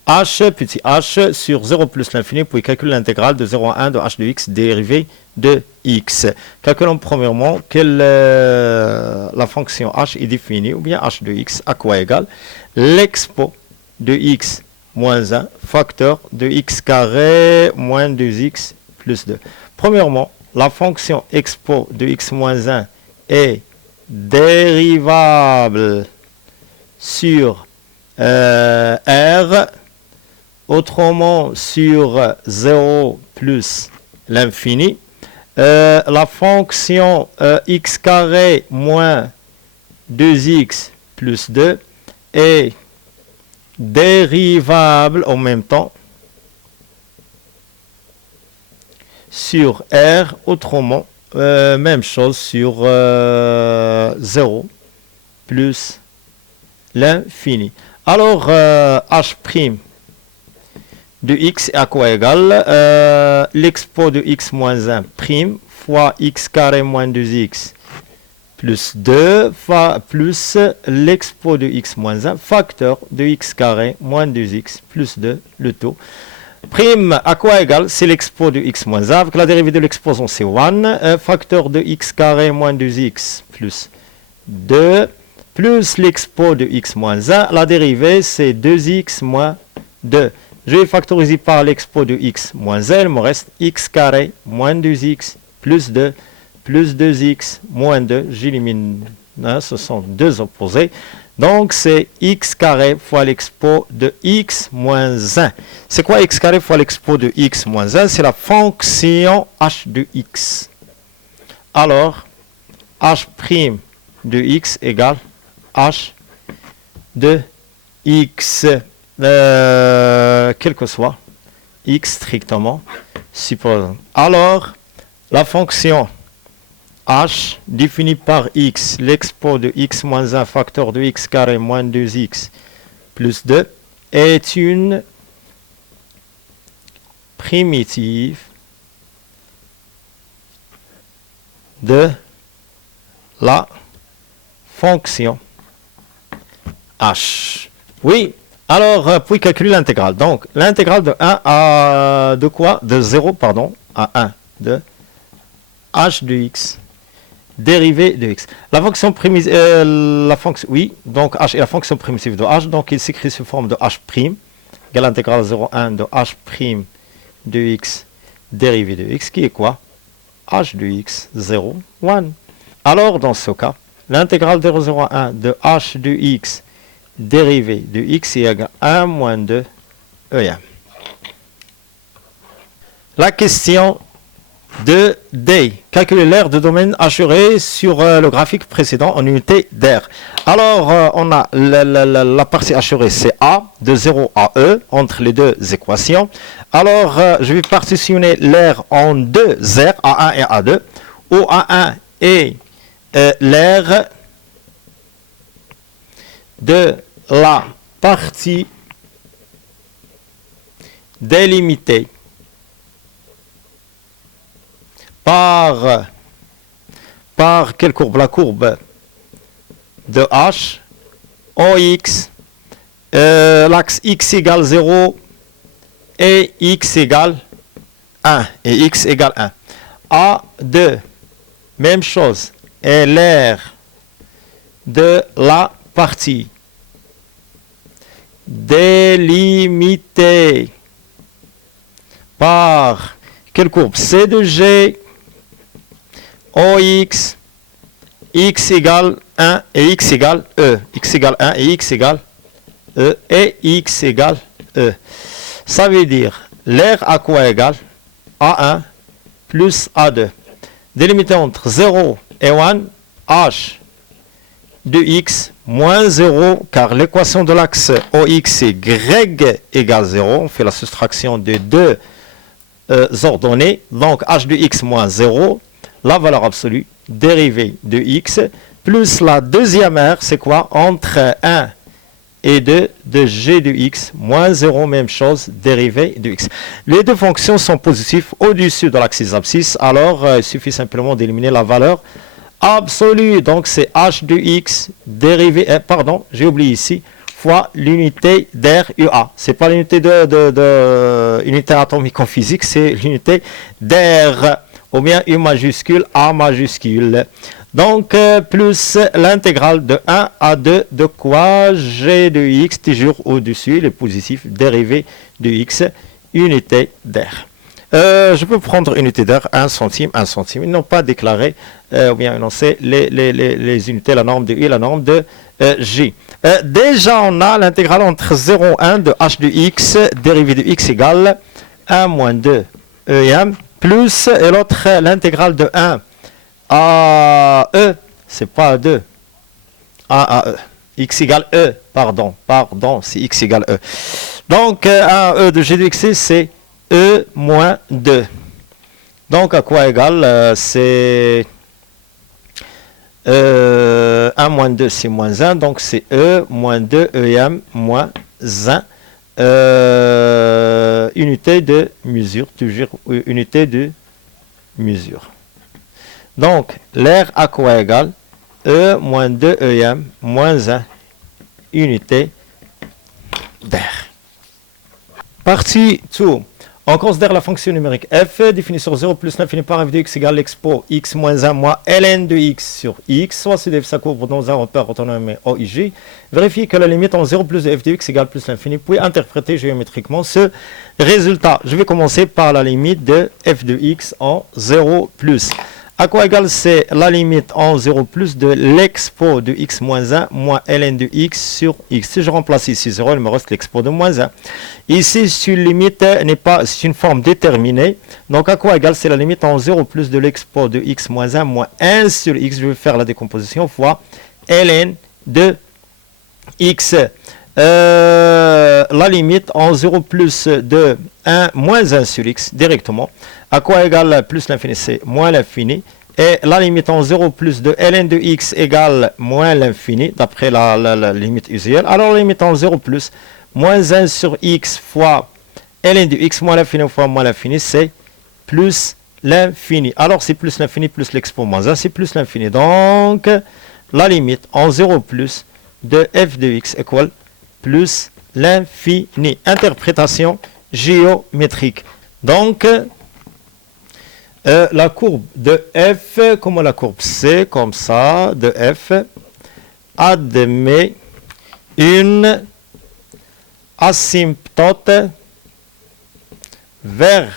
h, petit h, sur 0 plus l'infini, puis calculer l'intégrale de 0 à 1 de h de x dérivée de x. Calculons premièrement que la fonction h est définie, ou bien h de x, à quoi égale l'expo de x moins 1, facteur de x carré moins 2x plus 2. Premièrement, la fonction expo de x moins 1 est dérivable sur R, autrement sur 0 plus l'infini. La fonction x carré moins 2x plus 2 est dérivable en même temps sur R, autrement, même chose sur 0 plus l'infini. Alors, h' de x est à quoi égal l'expo de x moins 1 prime fois x carré moins 2x plus 2 plus l'expo de x moins 1 facteur de x carré moins 2x plus 2, le tout. Prime à quoi égale? C'est l'expo de x moins 1 avec la dérivée de l'exposant c'est 1, facteur de x carré moins 2x plus 2 plus l'expo de x moins 1, la dérivée c'est 2x moins 2. Je vais factoriser par l'expo de x moins 1, il me reste x carré moins 2x plus 2 plus 2x moins 2, j'élimine, ce sont deux opposés. Donc, c'est x carré fois l'expo de x moins 1. C'est quoi x carré fois l'expo de x moins 1? C'est la fonction h de x. Alors, h' de x égale h de x, quel que soit x strictement supposons. Alors, la fonction h définie par x, l'expo de x moins 1 facteur de x carré moins 2x plus 2 est une primitive de la fonction h. Oui, alors puis calculer l'intégrale. Donc l'intégrale de 1 à de quoi? De 0 pardon à 1 de h de x dérivée de x. La fonction primitive, oui, donc h est la fonction primitive de h, donc il s'écrit sous forme de h' égale l'intégrale 0,1 de h' de x dérivée de x, qui est quoi? H de x 0, 1. Alors, dans ce cas, l'intégrale de 0,1 de h de x dérivée de x est égal à 1 moins 2 EM. La question de D. Calculer l'aire de domaine assuré sur le graphique précédent en unité d'air. Alors, on a la partie assurée, c'est A, de 0 à E, entre les deux équations. Alors, je vais partitionner l'aire en deux aires, A1 et A2, où A1 est l'aire de la partie délimitée par quelle courbe? La courbe de H, OX, l'axe X égale 0 et X égale 1. Et X égale 1. A2, même chose, est l'aire de la partie délimité par quelle courbe? C de G, OX, x égale 1 et x égale E. X égale 1 et x égale E et x égale E. Ça veut dire l'air à quoi égale? A1 plus A2. Délimité entre 0 et 1, h de x moins 0, car l'équation de l'axe OX est grec égale 0. On fait la soustraction de deux ordonnées. Donc h de x moins 0, la valeur absolue, dérivée de x, plus la deuxième r, c'est quoi? Entre 1 et 2 de g de x moins 0, même chose, dérivée de x. Les deux fonctions sont positives au-dessus de l'axe des abscisses, alors il suffit simplement d'éliminer la valeur absolue. Donc c'est h de x dérivé, pardon, j'ai oublié ici, fois l'unité d'air UA. Ce n'est pas l'unité unité atomique en physique, c'est l'unité d'air, ou bien U majuscule, A majuscule. Donc, plus l'intégrale de 1 à 2 de quoi? G de x, toujours au-dessus, le positif dérivé de x, unité d'air. Je peux prendre unité d'air, 1 centime, 1 centime. Ils n'ont pas déclaré, ou bien énoncé les unités, la norme de U et la norme de J. Déjà, on a l'intégrale entre 0 et 1 de h de x, dérivé de x égale 1 moins 2 EM, plus, et l'autre, l'intégrale de 1 à E, c'est pas à 2, à E, x égale E, pardon, c'est x égale E. Donc, 1 à E de g de x, c'est E moins 2. Donc, à quoi égale? C'est 1 moins 2, c'est moins 1. Donc, c'est E moins 2 EM moins 1. Unité de mesure, toujours unité de mesure. Donc, l'air à quoi égale? E moins 2 EM moins 1 unité d'air. Partie 2. On considère la fonction numérique f définie sur 0 plus l'infini par f de x égale l'expo x moins 1 moins ln de x sur x, soit si sa courbe dans un repère autonome OIG. Vérifiez que la limite en 0 plus de f de x égale plus l'infini, puis interpréter géométriquement ce résultat. Je vais commencer par la limite de f de x en 0 plus. À quoi égale? C'est la limite en 0 plus de l'expo de x moins 1 moins ln de x sur x. Si je remplace ici 0, il me reste l'expo de moins 1. Ici, si une limite n'est pas, c'est une forme déterminée. Donc, à quoi égale? C'est la limite en 0 plus de l'expo de x moins 1 moins 1 sur x. Je vais faire la décomposition fois ln de x. La limite en 0 plus de 1 moins 1 sur x directement. À quoi égale plus l'infini? C'est moins l'infini. Et la limite en 0 plus de ln de x égale moins l'infini, d'après la limite usuelle. Alors la limite en 0 plus moins 1 sur x fois ln de x moins l'infini fois moins l'infini, c'est plus l'infini. Alors c'est plus l'infini plus l'expo moins 1, c'est plus l'infini. Donc la limite en 0 plus de f de x égale plus l'infini. Interprétation géométrique. Donc, la courbe de f, comment la courbe? C'est comme ça, de f, admet une asymptote verticale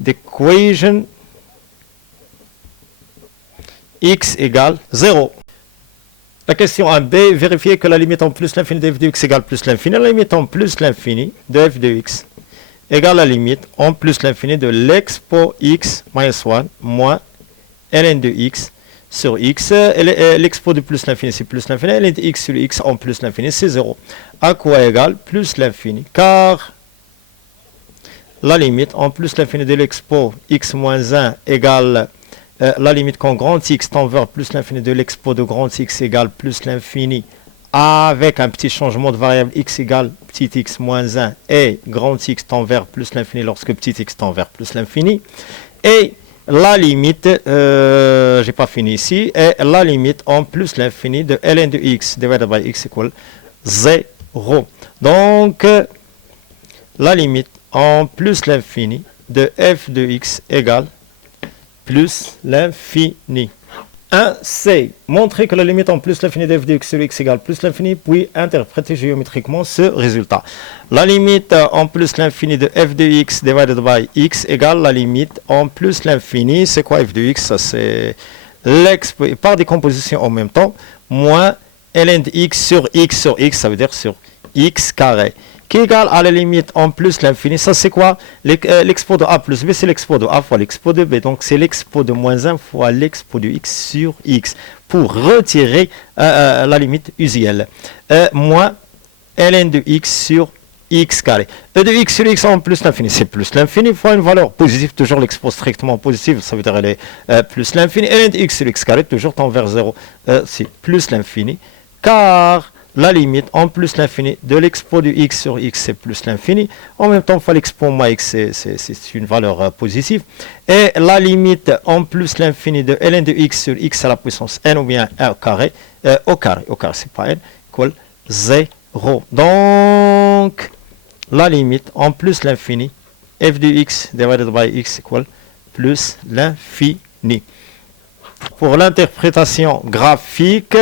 d'équation x égale 0. La question 1b, vérifier que la limite en plus l'infini de f de x égale plus l'infini. La limite en plus l'infini de f de x égale la limite en plus l'infini de l'expo x minus 1 moins ln de x sur x. L'expo de plus l'infini, c'est plus l'infini. Ln de x sur x en plus l'infini, c'est 0. À quoi égale plus l'infini? Car la limite en plus l'infini de l'expo x moins 1 égale la limite quand grand x tend vers plus l'infini de l'expo de grand x égale plus l'infini avec un petit changement de variable x égale petit x moins 1 et grand x tend vers plus l'infini lorsque petit x tend vers plus l'infini. Et la limite, j'ai pas fini ici, et la limite en plus l'infini de ln de x divided by x égale 0. Donc, la limite en plus l'infini de f de x égale plus l'infini. 1, c'est montrer que la limite en plus l'infini de f de x sur x égale plus l'infini, puis interpréter géométriquement ce résultat. La limite en plus l'infini de f de x divided by x égale la limite en plus l'infini. C'est quoi f de x? Ça c'est par décomposition en même temps, moins ln de x, ça veut dire sur x carré, qui est égal à la limite en plus l'infini. Ça c'est quoi? L'expo de a plus b, c'est l'expo de a fois l'expo de b. Donc c'est l'expo de moins 1 fois l'expo de x sur x pour retirer la limite usuelle. Moins ln de x sur x carré. E de x sur x en plus l'infini, c'est plus l'infini fois une valeur positive, toujours l'expo strictement positive, ça veut dire elle est plus l'infini. Ln de x sur x carré, toujours tend vers 0, c'est plus l'infini, car la limite en plus l'infini de l'expo de x sur x, c'est plus l'infini. En même temps, fois l'expo moins x, c'est une valeur positive. Et la limite en plus l'infini de ln de x sur x à la puissance n ou bien r carré, au carré, c'est pas n, égale 0. Donc, la limite en plus l'infini, f de x divided by x égale plus l'infini. Pour l'interprétation graphique,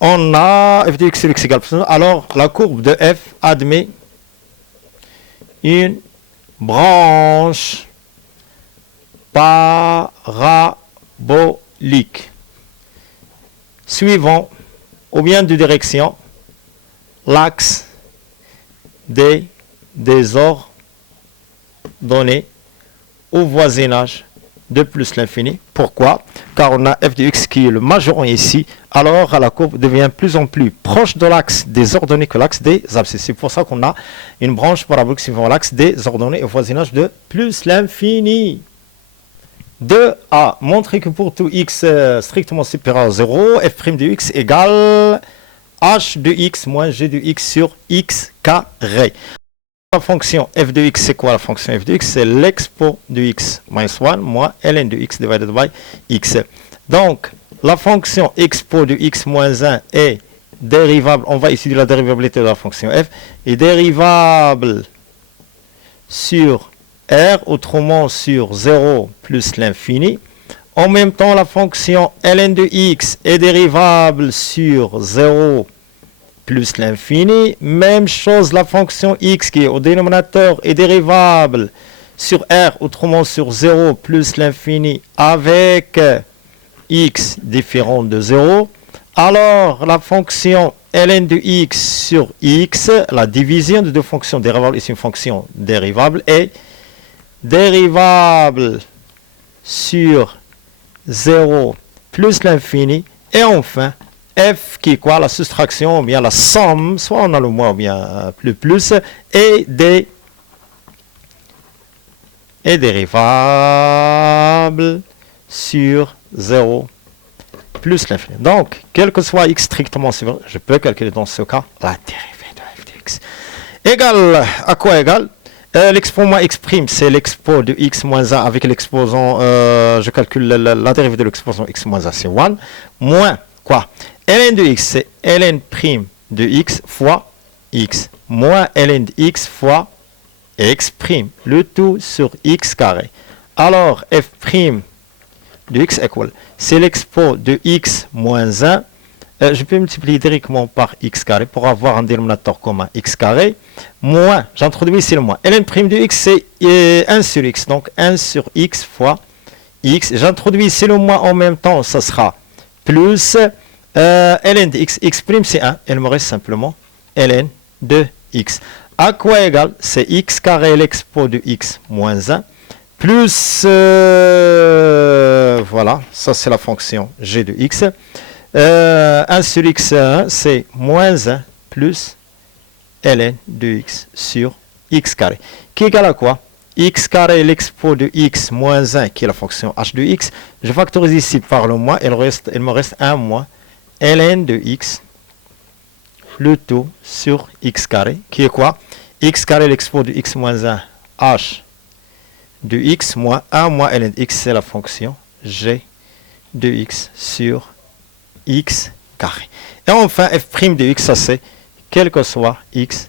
on a f de x sur x égale plus 1. Alors, la courbe de f admet une branche parabolique suivant ou bien de direction l'axe des ordonnées au voisinage de plus l'infini. Pourquoi? Car on a f de x qui est le majorant ici, alors la courbe devient plus en plus proche de l'axe des ordonnées que l'axe des abscisses. C'est pour ça qu'on a une branche parabolique suivant l'axe des ordonnées au voisinage de plus l'infini. 2a, montrer que pour tout x strictement supérieur à 0, f' de x égale h de x moins g de x sur x carré. La fonction f de x, c'est quoi la fonction f de x? C'est l'expo de x minus 1 moins ln de x divided by x. Donc, la fonction expo de x moins 1 est dérivable, on va étudier la dérivabilité de la fonction f, est dérivable sur r, autrement sur 0 plus l'infini. En même temps, la fonction ln de x est dérivable sur 0 plus l'infini. Même chose, la fonction x qui est au dénominateur est dérivable sur r, autrement sur 0 plus l'infini avec x différent de 0. Alors, la fonction ln de x sur x, la division de deux fonctions dérivables, est une fonction dérivable, est dérivable sur 0 plus l'infini. Et enfin, f qui est quoi? La soustraction ou bien la somme, soit on a le moins ou bien le plus, est dérivable sur 0 plus l'infini. Donc, quel que soit x strictement supérieur, je peux calculer dans ce cas la dérivée de f de x. Égal à quoi égal? L'expo moins x', c'est l'expo de x moins 1 avec l'exposant, je calcule la dérivée de l'exposant x moins 1, c'est 1, moins quoi? Ln de x, c'est ln' de x fois x, moins ln de x fois x', le tout sur x carré. Alors, f' de x égale, c'est l'expo de x moins 1, je peux multiplier directement par x carré pour avoir un dénominateur commun x carré, moins, j'introduis ici le moins, ln' de x c'est 1 sur x, donc 1 sur x fois x, j'introduis ici le moins en même temps, ça sera plus ln de x, x' c'est 1, il me reste simplement ln de x. À quoi égal? C'est x carré l'expo de x moins 1, plus, voilà, ça c'est la fonction g de x. 1 sur x1, c'est moins 1 plus ln de x sur x carré. Qui est égal à quoi? X carré l'expo de x moins 1, qui est la fonction h de x. Je factorise ici par le moins, il me reste 1 moins ln de x, le tout sur x carré, qui est quoi? X carré l'expo de x moins 1, h de x moins 1 moins ln de x, c'est la fonction g de x sur x carré. Et enfin, f' de x, ça c'est quel que soit x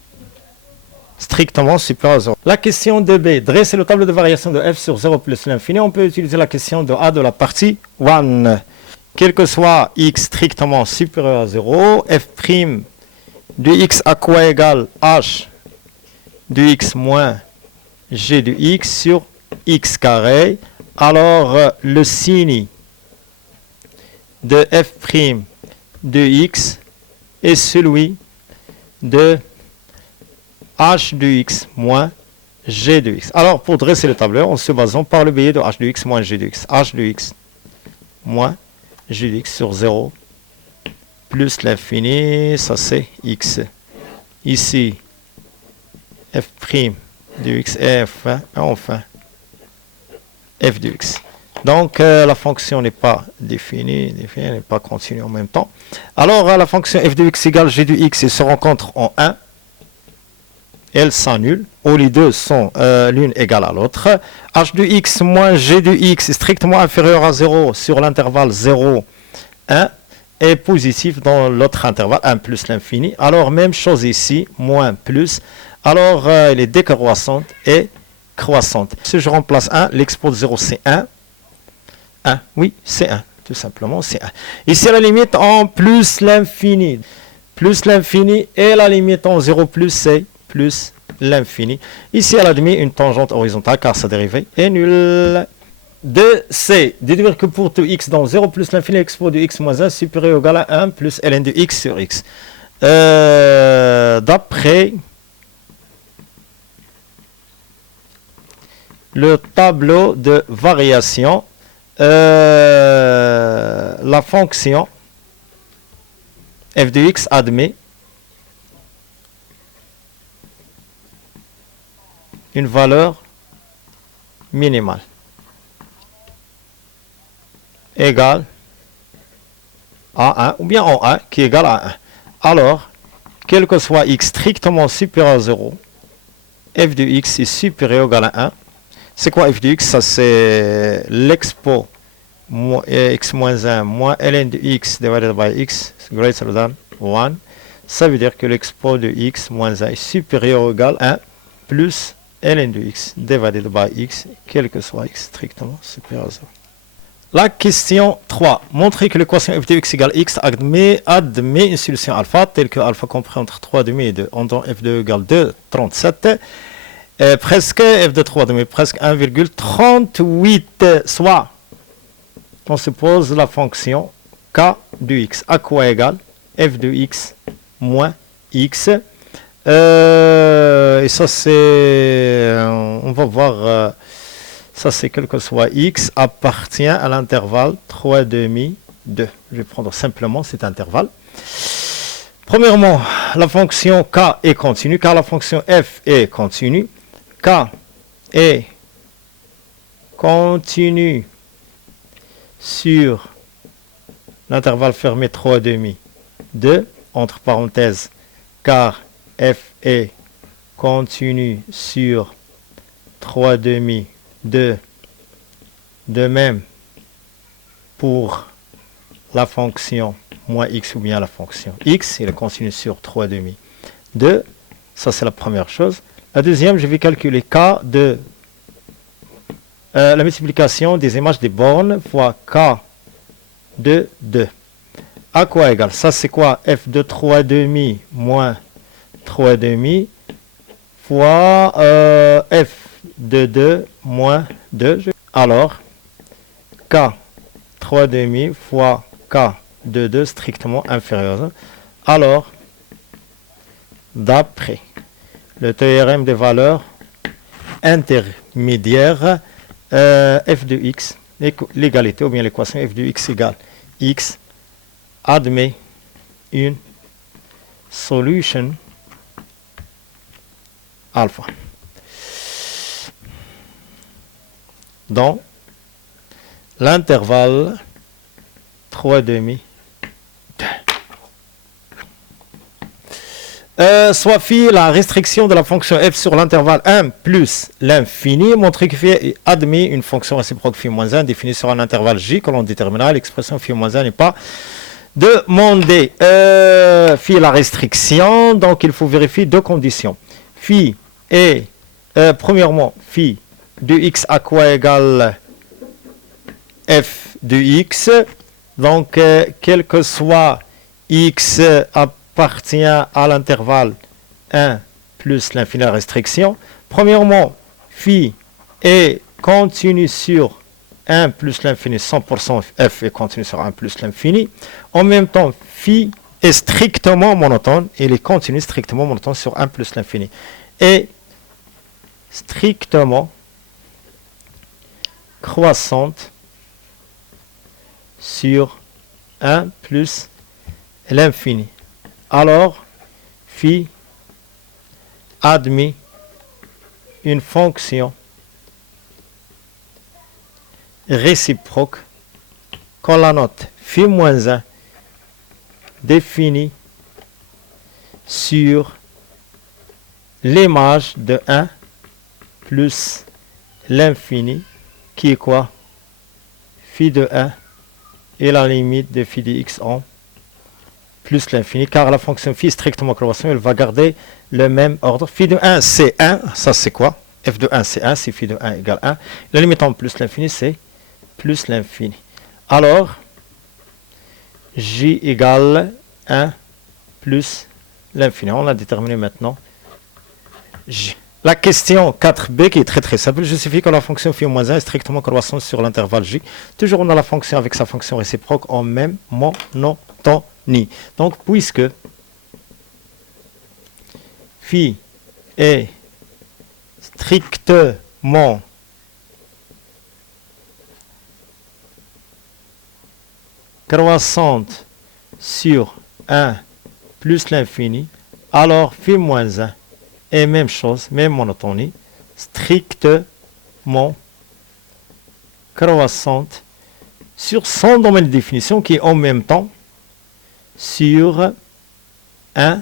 strictement supérieur à 0. La question de B, dresser le tableau de variation de f sur 0 plus l'infini. On peut utiliser la question de A de la partie 1. quel que soit x strictement supérieur à 0, f' de x à quoi égale h de x moins g de x sur x carré, alors le signe de f' de x est celui de h de x moins g de x. Alors, pour dresser le tableur, en se basant par le biais de h de x moins g de x. h de x moins g de x sur 0 plus l'infini, ça c'est x. Ici, f' de x et f, enfin, f de x. Donc, la fonction n'est pas définie, elle n'est pas continue en même temps. Alors, la fonction f de x égale g de x, elle se rencontre en 1. Elles s'annulent, ou les deux sont l'une égale à l'autre. h de x moins g de x est strictement inférieur à 0 sur l'intervalle 0, 1 est positif dans l'autre intervalle, 1 plus l'infini. Alors, même chose ici, moins plus. Alors, elle est décroissante et croissante. Si je remplace 1, l'expo de 0 c'est 1. 1, oui, c'est 1, tout simplement, c'est 1. Ici, la limite en plus l'infini. Plus l'infini et la limite en 0 plus, c'est plus l'infini. Ici, elle admet une tangente horizontale car sa dérivée est nulle. 2c. Déduire que pour tout x dans 0 plus l'infini, l'expo de x moins 1 supérieur ou égal à 1 plus ln de x sur x. D'après le tableau de variation, la fonction f de x admet une valeur minimale égale à 1 ou bien en 1 qui est égal à 1. Alors, quel que soit x strictement supérieur à 0, f de x est supérieur ou égal à 1. C'est quoi f de x? Ça c'est l'expo x moins 1 moins ln de x divided by x greater than 1. Ça veut dire que l'expo de x moins 1 est supérieur ou égal à 1 plus ln de x divided by x, quel que soit x strictement supérieur à 0. La question 3. Montrer que l'équation f de x égale x admet une solution alpha telle que alpha compris entre 3,5 et 2. En f de égale 2,37. Presque f de 3,5 presque 1,38. Soit on se pose la fonction k de x à quoi égale f de x moins x. Et ça c'est, on va voir, ça c'est quel que soit x appartient à l'intervalle 3,5, 2. Je vais prendre simplement cet intervalle. Premièrement, la fonction k est continue, car la fonction f est continue. K est continue sur l'intervalle fermé 3,5, 2, entre parenthèses, car f est continue sur 3,5, 2. De même pour la fonction moins x ou bien la fonction x, il est continu sur 3,5, 2. Ça, c'est la première chose. La deuxième, je vais calculer k de la multiplication des images des bornes fois k de 2. À quoi égale? Ça, c'est quoi? F de 3,5 moins 3,5 fois f de 2 moins 2. Alors, k 3,5 fois k de 2 strictement inférieur. Alors, d'après le théorème des valeurs intermédiaires, f de x, l'égalité ou bien l'équation f de x égale x admet une solution alpha dans l'intervalle 3,5. Soit phi la restriction de la fonction f sur l'intervalle 1 plus l'infini, montrer que phi admet une fonction réciproque phi moins 1 définie sur un intervalle j que l'on déterminera. L'expression phi moins 1 n'est pas demandée. Phi la restriction, donc il faut vérifier deux conditions. Phi est, premièrement, phi de x à quoi égale f de x Donc, quel que soit x appartient à l'intervalle 1 plus l'infini de la restriction. Premièrement, phi est continu sur 1 plus l'infini, 100% f est continu sur 1 plus l'infini. En même temps, phi est strictement monotone, il est continu strictement monotone sur 1 plus l'infini. Et strictement croissante sur 1 plus l'infini. Alors, phi admet une fonction réciproque qu'on la note phi moins 1 définie sur l'image de 1 plus l'infini qui est quoi? Phi de 1 et la limite de phi de x en plus l'infini, car la fonction phi est strictement croissante, elle va garder le même ordre. Phi de 1 c'est 1, ça c'est quoi? F de 1 c'est 1, si phi de 1 égale 1. La limite en plus l'infini c'est plus l'infini. Alors, j égale 1 plus l'infini. On a déterminé maintenant j. La question 4b qui est très simple, justifie que la fonction phi moins 1 est strictement croissante sur l'intervalle j. Toujours on a la fonction avec sa fonction réciproque en même monotonie. Donc puisque phi est strictement croissante sur 1 plus l'infini, alors phi moins 1 est même chose, même monotonie, strictement croissante sur son domaine de définition qui est en même temps sur 1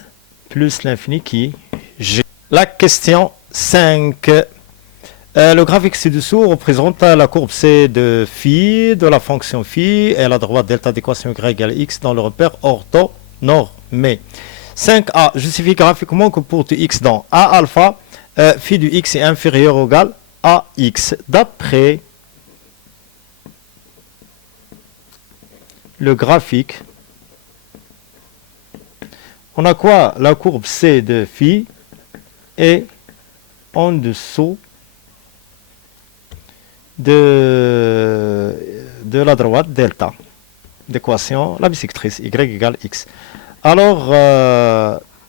plus l'infini qui est g. La question 5. Le graphique ci-dessous représente la courbe C de phi de la fonction phi et la droite delta d'équation y égale x dans le repère orthonormé. 5a justifie graphiquement que pour tout x dans a alpha, phi du x est inférieur ou égal à x. D'après le graphique, on a quoi? La courbe C de phi est en dessous de la droite delta d'équation la bisectrice y égale x. Alors,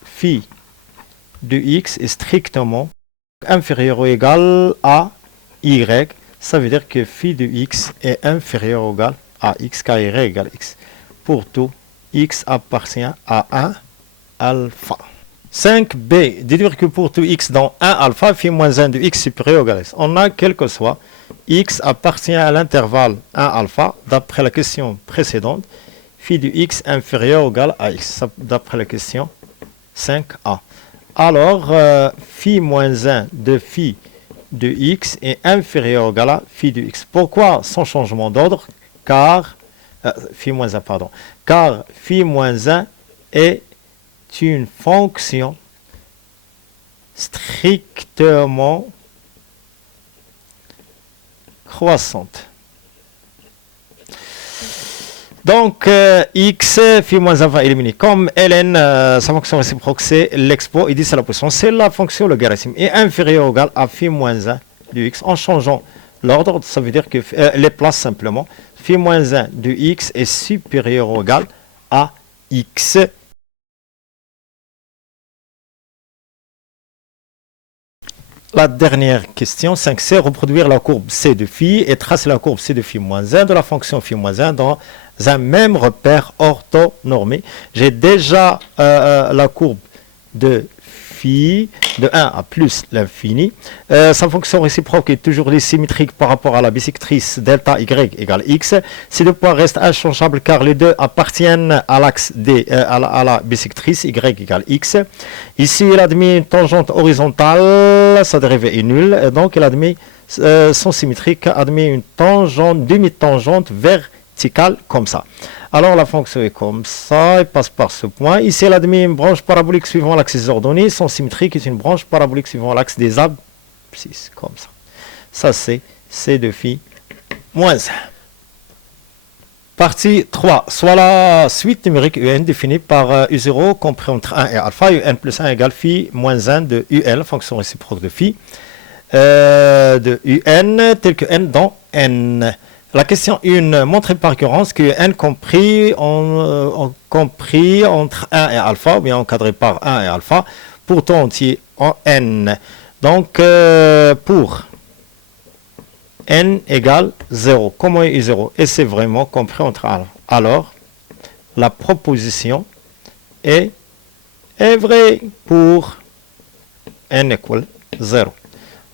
phi de x est strictement inférieur ou égal à y. Ça veut dire que phi de x est inférieur ou égal à x car y égale x. Pour tout, x appartient à 1 alpha. 5b, déduire que pour tout x dans 1 alpha, phi moins 1 de x supérieur ou égal à x. On a quel que soit, x appartient à l'intervalle 1 alpha, d'après la question précédente, phi de x inférieur ou égal à x, d'après la question 5a. Alors, phi moins 1 de phi de x est inférieur ou égal à phi de x. Pourquoi sans changement d'ordre? Car, phi moins 1, pardon, car phi moins 1 est une fonction strictement croissante. Donc, x, phi moins 1 va éliminer. Comme ln, sa fonction réciproque, c'est l'expo, et 10 à la puissance, c'est la fonction logarithme, est inférieure ou égale à phi moins 1 de x. En changeant l'ordre, ça veut dire que les places simplement, phi moins 1 de x est supérieur ou égal à x. La dernière question, 5c, reproduire la courbe C de phi et tracer la courbe C de phi moins 1 de la fonction phi moins 1 dans un même repère orthonormé. J'ai déjà la courbe de phi de 1 à plus l'infini. Sa fonction réciproque est toujours symétrique par rapport à la bisectrice delta y égale x. Ces deux points restent inchangeables car les deux appartiennent à l'axe à la bisectrice y égale x. Ici, il admet une tangente horizontale, sa dérivée est nulle, et donc il admet son symétrique, admet une tangente, demi-tangente verticale comme ça. Alors la fonction est comme ça, elle passe par ce point. Ici, elle admet une branche parabolique suivant l'axe des ordonnées. Son symétrique est une branche parabolique suivant l'axe des abscisses, comme ça. Ça, c'est C de phi moins 1. Partie 3. Soit la suite numérique UN définie par U0 compris entre 1 et alpha. UN plus 1 égale phi moins 1 de UL, fonction réciproque de phi, de UN tel que n dans n. La question 1, montrer par occurrence que n compris entre 1 et alpha, ou bien encadré par 1 et alpha, pour temps entier en n. Donc, pour n égale 0. Comment est 0? Et c'est vraiment compris entre alpha. Alors, la proposition est vraie pour n égale 0.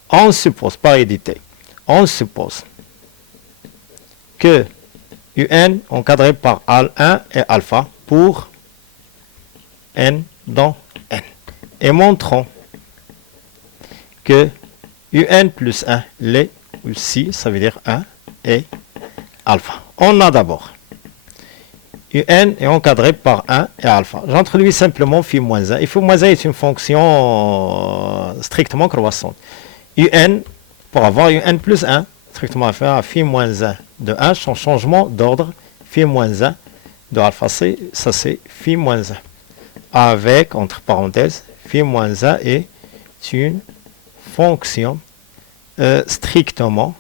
On suppose, par hérédité, on suppose que UN encadré par 1 et alpha pour n dans n. Et montrons que UN plus 1 l'est aussi, ça veut dire 1 et alpha. On a d'abord UN est encadré par 1 et alpha. J'introduis simplement phi moins 1. Et phi moins 1 est une fonction strictement croissante. UN, pour avoir UN plus 1, strictement inférieur à phi moins 1 de 1, son changement d'ordre, phi moins 1 de alpha c, ça c'est phi moins 1. Avec, entre parenthèses, phi moins 1 est une fonction strictement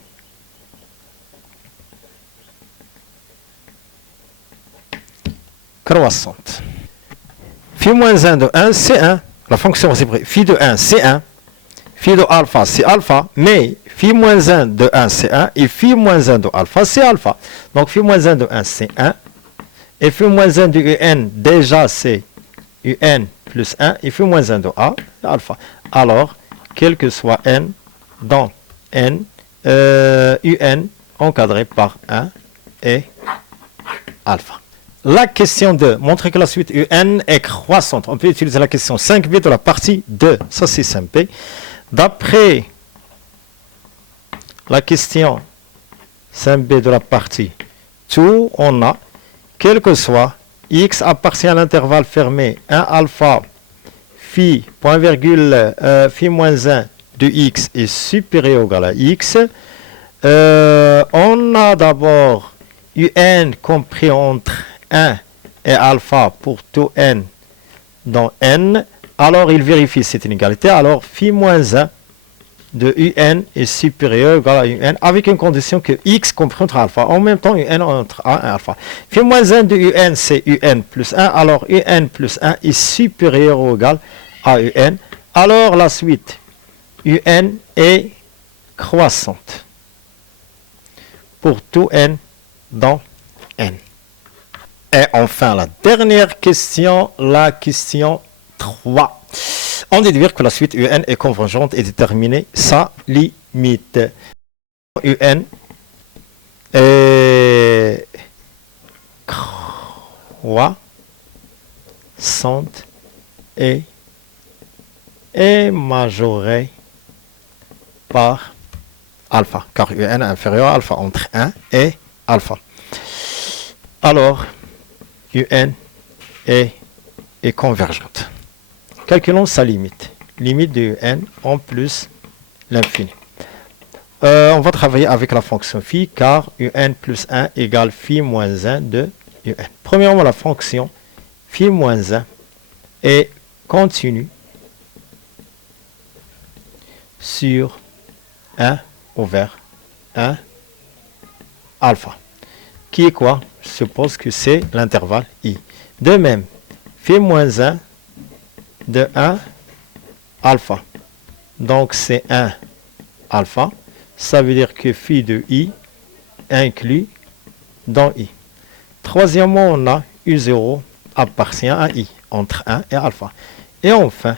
croissante. Phi moins 1 de 1, c'est 1. La fonction réciproque. Phi de 1, c'est 1. Phi de alpha, c'est alpha. Mais phi moins 1 de 1, c'est 1. Et phi moins 1 de alpha, c'est alpha. Donc phi moins 1 de 1, c'est 1. Et phi moins 1 de un, déjà, c'est un plus 1. Et phi moins 1 de a, c'est alpha. Alors, quel que soit n dans n, un encadré par 1 et alpha. La question 2, montrer que la suite UN est croissante. On peut utiliser la question 5b de la partie 2. Ça, c'est simple. D'après la question 5b de la partie 2, on a, quel que soit x appartient à l'intervalle fermé 1 alpha phi, point virgule, phi moins 1 de x est supérieur ou égal à x. On a d'abord UN compris entre 1 et alpha pour tout n dans n. Alors il vérifie cette inégalité. Alors phi moins 1 de un est supérieur ou égal à un avec une condition que x compris entre alpha. En même temps, un entre 1 et alpha. Phi moins 1 de un, c'est un plus 1. Alors un plus 1 est supérieur ou égal à un. Alors la suite, un est croissante pour tout n dans n. Et enfin, la dernière question, la question 3. On déduire que la suite UN est convergente et déterminer sa limite. UN est croissante et est majorée par alpha, car UN est inférieur à alpha, entre 1 et alpha. Alors, UN est convergente. Calculons sa limite. Limite de UN en plus l'infini. On va travailler avec la fonction phi, car UN plus 1 égale phi moins 1 de UN. Premièrement, la fonction phi moins 1 est continue sur 1 ouvert 1 alpha. Qui est quoi? Je suppose que c'est l'intervalle i. De même, phi moins 1 de 1 alpha. Donc c'est 1 alpha. Ça veut dire que phi de i inclus dans i. Troisièmement, on a u0 appartient à i, entre 1 et alpha. Et enfin,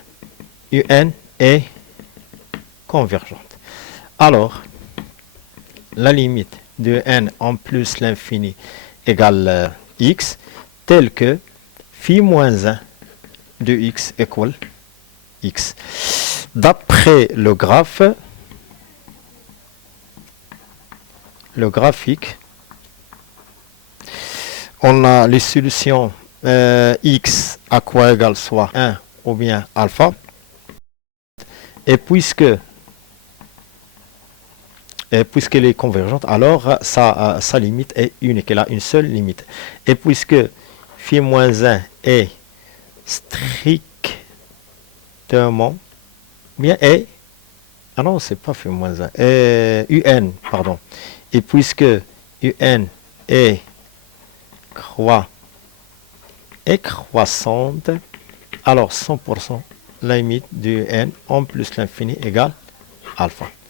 un est convergente. Alors, la limite de n en plus l'infini égale x, tel que phi moins 1 de x égale x. D'après le graphique, on a les solutions x à quoi égale soit 1 ou bien alpha. Et puisque Et puisqu'elle est convergente, alors sa limite est unique, elle a une seule limite. Et puisque phi moins 1 est strictement, bien est, ah non, c'est pas phi moins 1, un, pardon. Et puisque un est croissante, alors 100%, la limite du n en plus l'infini égale alpha.